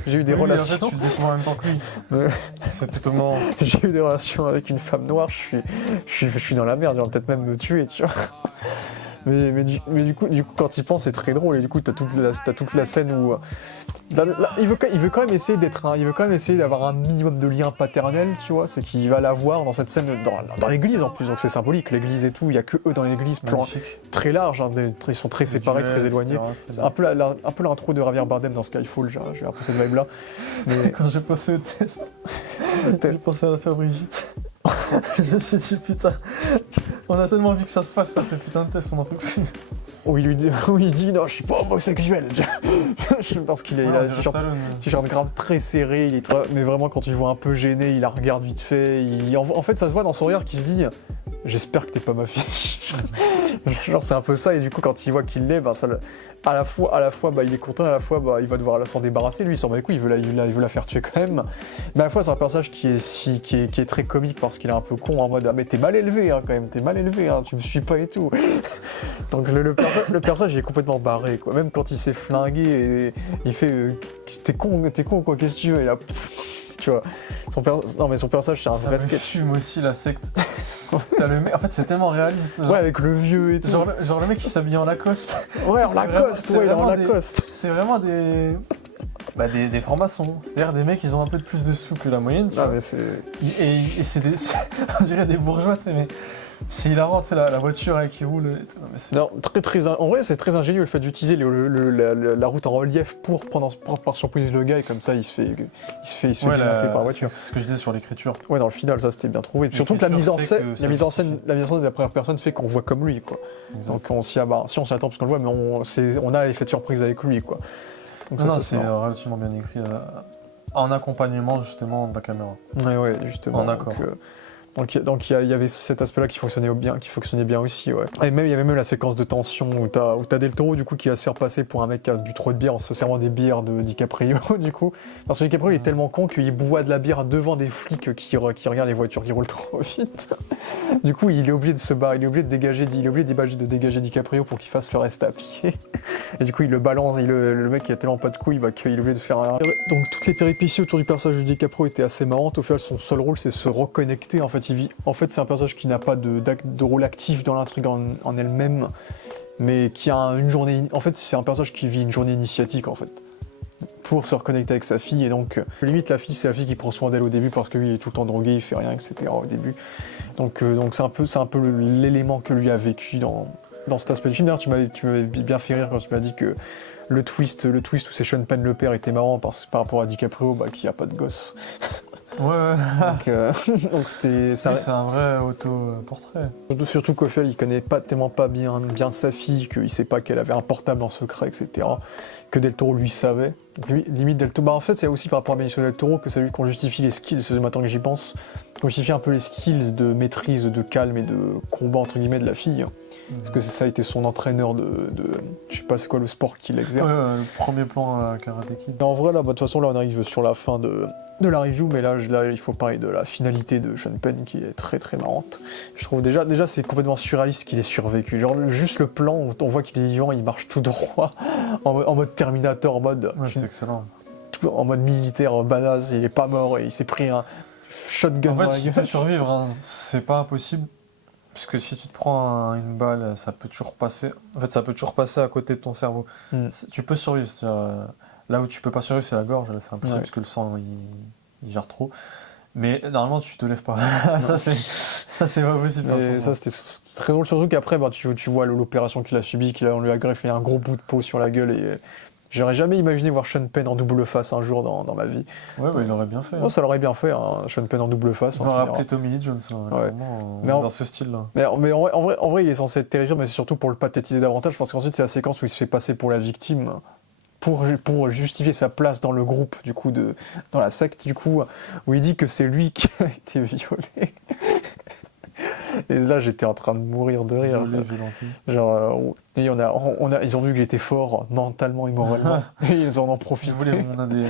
j'ai eu des relations. En fait, tu le découvres en même temps que lui. C'est plutôt marrant. J'ai eu des relations avec une femme noire, je suis dans la merde, il va peut-être même me tuer, tu vois. Mais du coup, quand il pense, c'est très drôle. Et du coup, t'as toute la scène où il veut quand même essayer d'avoir un minimum de lien paternel, tu vois. C'est qu'il va la voir dans cette scène dans l'église en plus. Donc c'est symbolique, l'église et tout. Il y a que eux dans l'église, plan très large. Hein, ils sont très séparés, très éloignés. C'est un peu l'intro de Javier Bardem dans Skyfall. J'ai un peu cette vibe là. Mais quand j'ai passé le test, j'ai pensé à l'affaire Brigitte. Je me suis dit putain, on a tellement envie que ça se fasse, ce putain de test, on n'en peut plus. Où il dit non, je suis pas homosexuel. Parce qu'il a un t-shirt grave très serré, mais vraiment quand tu le vois un peu gêné, il la regarde vite fait. En fait, ça se voit dans son regard qu'il se dit j'espère que t'es pas ma fille. Genre c'est un peu ça, et du coup quand il voit qu'il l'est, à la fois il est content, à la fois il va devoir s'en débarrasser, lui il s'en bat les couilles, il veut la faire tuer quand même. Mais à la fois c'est un personnage qui est très comique parce qu'il est un peu con, en mode ah mais t'es mal élevé hein, quand même, tu me suis pas et tout. Donc le personnage il est complètement barré quoi, même quand il se fait flinguer et il fait t'es con quoi, qu'est-ce que tu veux, et là tu vois. Non mais son personnage c'est un vrai sketch. Ça me fume aussi la secte. T'as le mec, en fait c'est tellement réaliste. Ouais, avec le vieux et tout. Genre le mec qui s'habille en Lacoste. Ouais, en Lacoste, il est en Lacoste. C'est vraiment des francs-maçons. C'est-à-dire des mecs, ils ont un peu de plus de sous que la moyenne. Tu vois. Mais c'est... Et c'est on dirait des bourgeois, tu sais, mais C'est hilarant, tu sais, la voiture qui roule. Et tout. Non, mais Non, en vrai, c'est très ingénieux le fait d'utiliser la route en relief pour prendre par surprise le gars et comme ça il se fait démonter par la voiture. C'est ce que je disais sur l'écriture. Ouais, dans le final, ça c'était bien trouvé. Puis surtout que la mise en scène de la première personne fait qu'on voit comme lui, quoi. Exact. Donc on s'y attend parce qu'on le voit, mais on a l'effet de surprise avec lui, quoi. Donc Non, ça, c'est relativement bien écrit. En accompagnement justement de la caméra. Ouais, justement. En accord. Donc il y avait cet aspect-là qui fonctionnait bien aussi, ouais. Et même il y avait même la séquence de tension où t'as Del Toro du coup qui va se faire passer pour un mec qui a bu trop de bière en se servant des bières de DiCaprio du coup. Parce que DiCaprio il est tellement con qu'il boit de la bière devant des flics qui regardent les voitures qui roulent trop vite. Du coup il est obligé de se barrer, il est obligé de dégager DiCaprio pour qu'il fasse le reste à pied. Et du coup il le balance, le mec il a tellement pas de couilles qu'il est obligé de faire un... Donc toutes les péripéties autour du personnage de DiCaprio étaient assez marrantes. Au final son seul rôle c'est se reconnecter en fait. C'est un personnage qui n'a pas de rôle actif dans l'intrigue en elle-même, mais qui a une journée. En fait, c'est un personnage qui vit une journée initiatique en fait, pour se reconnecter avec sa fille. Et donc, limite, c'est la fille qui prend soin d'elle au début parce que lui il est tout le temps drogué, il fait rien, etc. au début. Donc c'est un peu l'élément que lui a vécu dans cet aspect du film. D'ailleurs, tu m'avais bien fait rire quand tu m'as dit que le twist où c'est Sean Penn le père était marrant par rapport à DiCaprio, qui a pas de gosse. Ouais. Donc c'est un vrai auto-portrait. Surtout qu'Ophel il connaît tellement pas bien sa fille qu'il sait pas qu'elle avait un portable en secret, etc. Que Del Toro lui savait. Donc lui, limite Del Toro. En fait c'est aussi par rapport à Benicio Del Toro que c'est lui qu'on justifie les skills, c'est maintenant que j'y pense, qu'on justifie un peu les skills de maîtrise, de calme et de combat entre guillemets de la fille. Parce que ça a été son entraîneur de je sais pas c'est quoi le sport qu'il exerce. Ouais, le premier plan à Karate Kid. En vrai là, de toute façon là on arrive sur la fin de la review, mais là il faut parler de la finalité de Sean Penn qui est très très marrante. Je trouve déjà c'est complètement surréaliste qu'il ait survécu. Genre juste le plan où on voit qu'il est vivant, il marche tout droit en mode Terminator, en mode c'est excellent. En mode militaire badass, il est pas mort et il s'est pris un shotgun. En fait, si tu peux survivre, hein, c'est pas impossible. Puisque si tu te prends une balle, ça peut toujours passer. En fait, ça peut toujours passer à côté de ton cerveau. Tu peux survivre. Là où tu peux pas survivre, c'est la gorge. Là, c'est impossible parce que le sang il gère trop. Mais normalement, tu te lèves pas. ça, c'est pas possible. Et ça, c'était très drôle. Surtout qu'après, tu vois l'opération qu'il a subie, on lui a greffé un gros bout de peau sur la gueule et. J'aurais jamais imaginé voir Sean Penn en double face un jour dans ma vie. Ouais, il aurait bien fait. Oh, ça l'aurait bien fait, Sean Penn en double face. On va rappeler Tommy Lee Jones, dans ce style-là. Mais en vrai, il est censé être terrifiant, mais c'est surtout pour le pathétiser davantage, parce qu'ensuite, c'est la séquence où il se fait passer pour la victime, pour justifier sa place dans le groupe, du coup, dans la secte, du coup, où il dit que c'est lui qui a été violé. Et là, j'étais en train de mourir de rire. Genre, ils ont vu que j'étais fort mentalement et moralement. Et ils en ont profité. Ils voulaient mon ADN.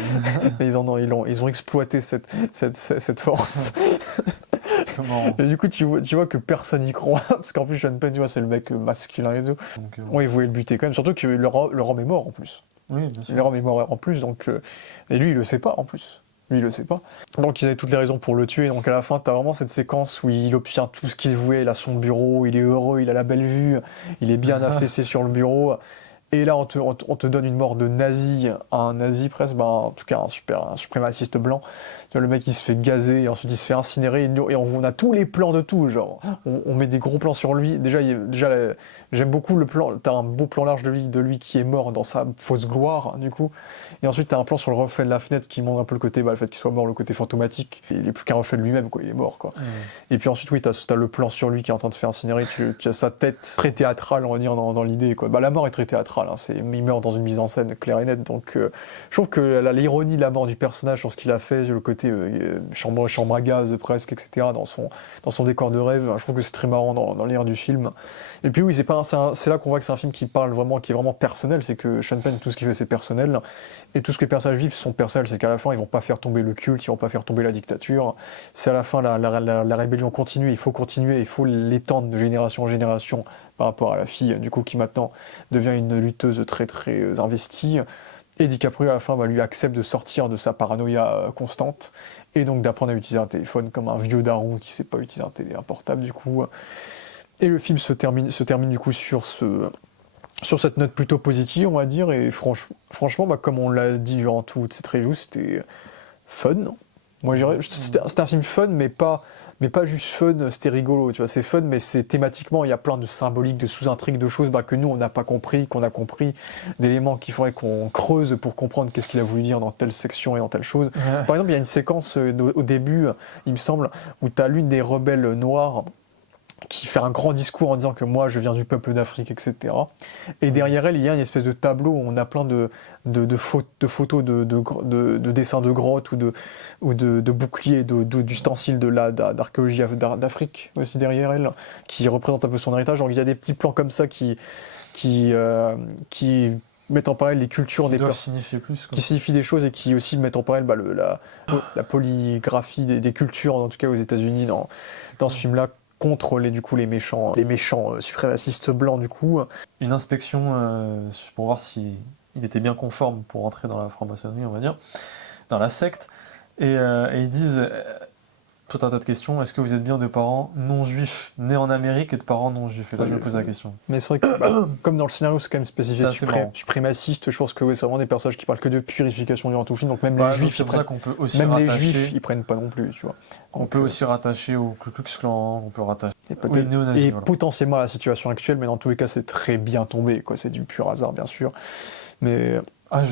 Et ils ont exploité cette force. Et du coup, tu vois que personne n'y croit. Parce qu'en plus, Sean Penn, tu vois, c'est le mec masculin et tout. Donc, ils voulaient le buter quand même. Surtout que le Rome est mort en plus. Oui, bien sûr. Le Rome est mort en plus. Donc, et lui, il le sait pas en plus. Lui, il le sait pas. Donc, ils avaient toutes les raisons pour le tuer. Donc, à la fin, t'as vraiment cette séquence où il obtient tout ce qu'il voulait. Il a son bureau, il est heureux, il a la belle vue, il est bien affaissé sur le bureau. Et là, on te donne une mort de nazi, un nazi presque, en tout cas un suprémaciste blanc. Tu vois, le mec il se fait gazer, et ensuite il se fait incinérer, et on a tous les plans de tout, genre. On met des gros plans sur lui. Déjà j'aime beaucoup le plan, t'as un beau plan large de lui qui est mort dans sa fausse gloire, du coup. Et ensuite t'as un plan sur le reflet de la fenêtre qui montre un peu le côté, le fait qu'il soit mort, le côté fantomatique. Il est plus qu'un reflet de lui-même, quoi, il est mort, quoi. Et puis ensuite, oui, t'as le plan sur lui qui est en train de se faire incinérer, tu as sa tête très théâtrale, on va dire, dans l'idée, quoi. La mort est très théâtrale, il meurt dans une mise en scène claire et nette, donc je trouve que l'ironie de la mort du personnage sur ce qu'il a fait, le côté chambre à gaz presque, etc., dans son décor de rêve, je trouve que c'est très marrant dans l'air du film. Et puis oui, c'est là qu'on voit que c'est un film qui est vraiment personnel, c'est que Sean Penn, tout ce qu'il fait c'est personnel, et tout ce que les personnages vivent sont personnels, c'est qu'à la fin ils vont pas faire tomber le culte, ils vont pas faire tomber la dictature, c'est à la fin la rébellion continue, il faut l'étendre de génération en génération par rapport à la fille, du coup qui maintenant devient une lutteuse très très investie. Et DiCaprio à la fin lui accepte de sortir de sa paranoïa constante et donc d'apprendre à utiliser un téléphone comme un vieux daron qui sait pas utiliser un portable du coup. Et le film se termine du coup sur cette note plutôt positive, on va dire, et franchement comme on l'a dit durant toute cette review, c'était fun, Moi, c'était un film fun, mais pas juste fun, c'était rigolo, tu vois, c'est fun, mais c'est thématiquement, il y a plein de symboliques, de sous-intrigues, de choses que nous, on n'a pas compris, qu'on a compris, d'éléments qu'il faudrait qu'on creuse pour comprendre qu'est-ce qu'il a voulu dire dans telle section et dans telle chose. Ouais. Par exemple, il y a une séquence au début, il me semble, où tu as l'une des rebelles noirs qui fait un grand discours en disant que moi je viens du peuple d'Afrique, etc. Et derrière elle, il y a une espèce de tableau où on a plein de photos, de dessins de grottes ou de boucliers, d'ustensiles d'archéologie d'Afrique aussi derrière elle, qui représentent un peu son héritage. Donc il y a des petits plans comme ça qui mettent en parallèle les cultures des personnes, qui signifient des choses et qui aussi mettent en parallèle la polygraphie des cultures, en tout cas aux États-Unis dans ce film-là, contre les méchants suprémacistes blancs du coup. Une inspection pour voir si il était bien conforme pour entrer dans la franc-maçonnerie, on va dire, dans la secte, et ils disent tout un tas de questions. Est-ce que vous êtes bien de parents non juifs nés en Amérique et de parents non juifs? Et là, je me pose la question. Mais c'est vrai que, comme dans le scénario, c'est quand même spécifié suprémaciste, je pense que c'est vraiment des personnages qui parlent que de purification durant tout le film, donc même les juifs, c'est pour ça qu'on peut aussi même rattacher, les juifs, ils prennent pas non plus, tu vois. On peut aussi rattacher au Ku Klux Klan, on peut rattacher et potentiellement à la situation actuelle, mais dans tous les cas, c'est très bien tombé, quoi. C'est du pur hasard, bien sûr. Mais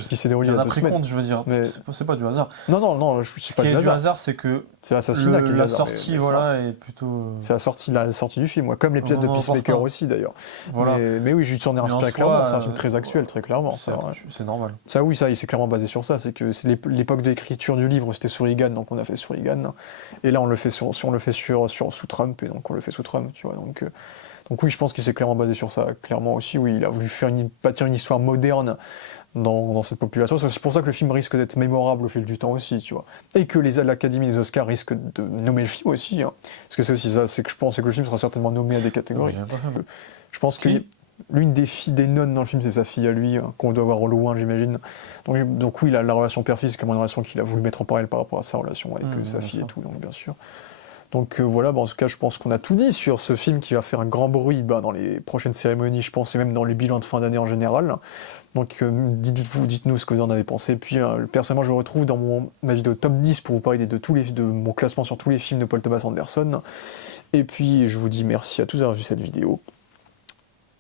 qui s'est déroulé il y a 2 semaines. Compte, je veux dire, mais c'est pas du hasard. Non, c'est pas du hasard. Ce qui est du hasard, c'est que c'est l'assassinat qui est la sortie, est plutôt. C'est la sortie du film, comme l'épisode de Peacemaker aussi d'ailleurs. Voilà. Mais oui, je s'en ai inspiré clairement. C'est un film très actuel, très clairement. C'est normal. Ça, oui, il s'est clairement basé sur ça. C'est que c'est l'époque de l'écriture du livre, c'était sur Reagan, donc on a fait sur Reagan. Et là, on le fait sous Trump, et donc on le fait sous Trump, tu vois. Donc oui, je pense qu'il s'est clairement basé sur ça, clairement aussi. Oui, il a voulu bâtir une histoire moderne dans cette population. C'est pour ça que le film risque d'être mémorable au fil du temps aussi, tu vois. Et que l'Académie des Oscars risque de nommer le film aussi. Hein. Parce que c'est aussi ça, c'est que je pense que le film sera certainement nommé à des catégories. Je pense que l'une des filles des nonnes dans le film, c'est sa fille à lui, qu'on doit voir au loin, j'imagine. Donc oui, la relation père-fils, c'est comme une relation qu'il a voulu mettre en parallèle par rapport à sa relation avec sa fille et tout, donc bien sûr. Donc voilà, en tout cas, je pense qu'on a tout dit sur ce film qui va faire un grand bruit dans les prochaines cérémonies, je pense, et même dans les bilans de fin d'année en général. Donc dites-nous ce que vous en avez pensé. Puis personnellement, je me retrouve dans ma vidéo top 10 pour vous parler de mon classement sur tous les films de Paul Thomas Anderson. Et puis je vous dis merci à tous d'avoir vu cette vidéo.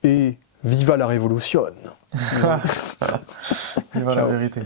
Et viva la révolution. Viva la vérité.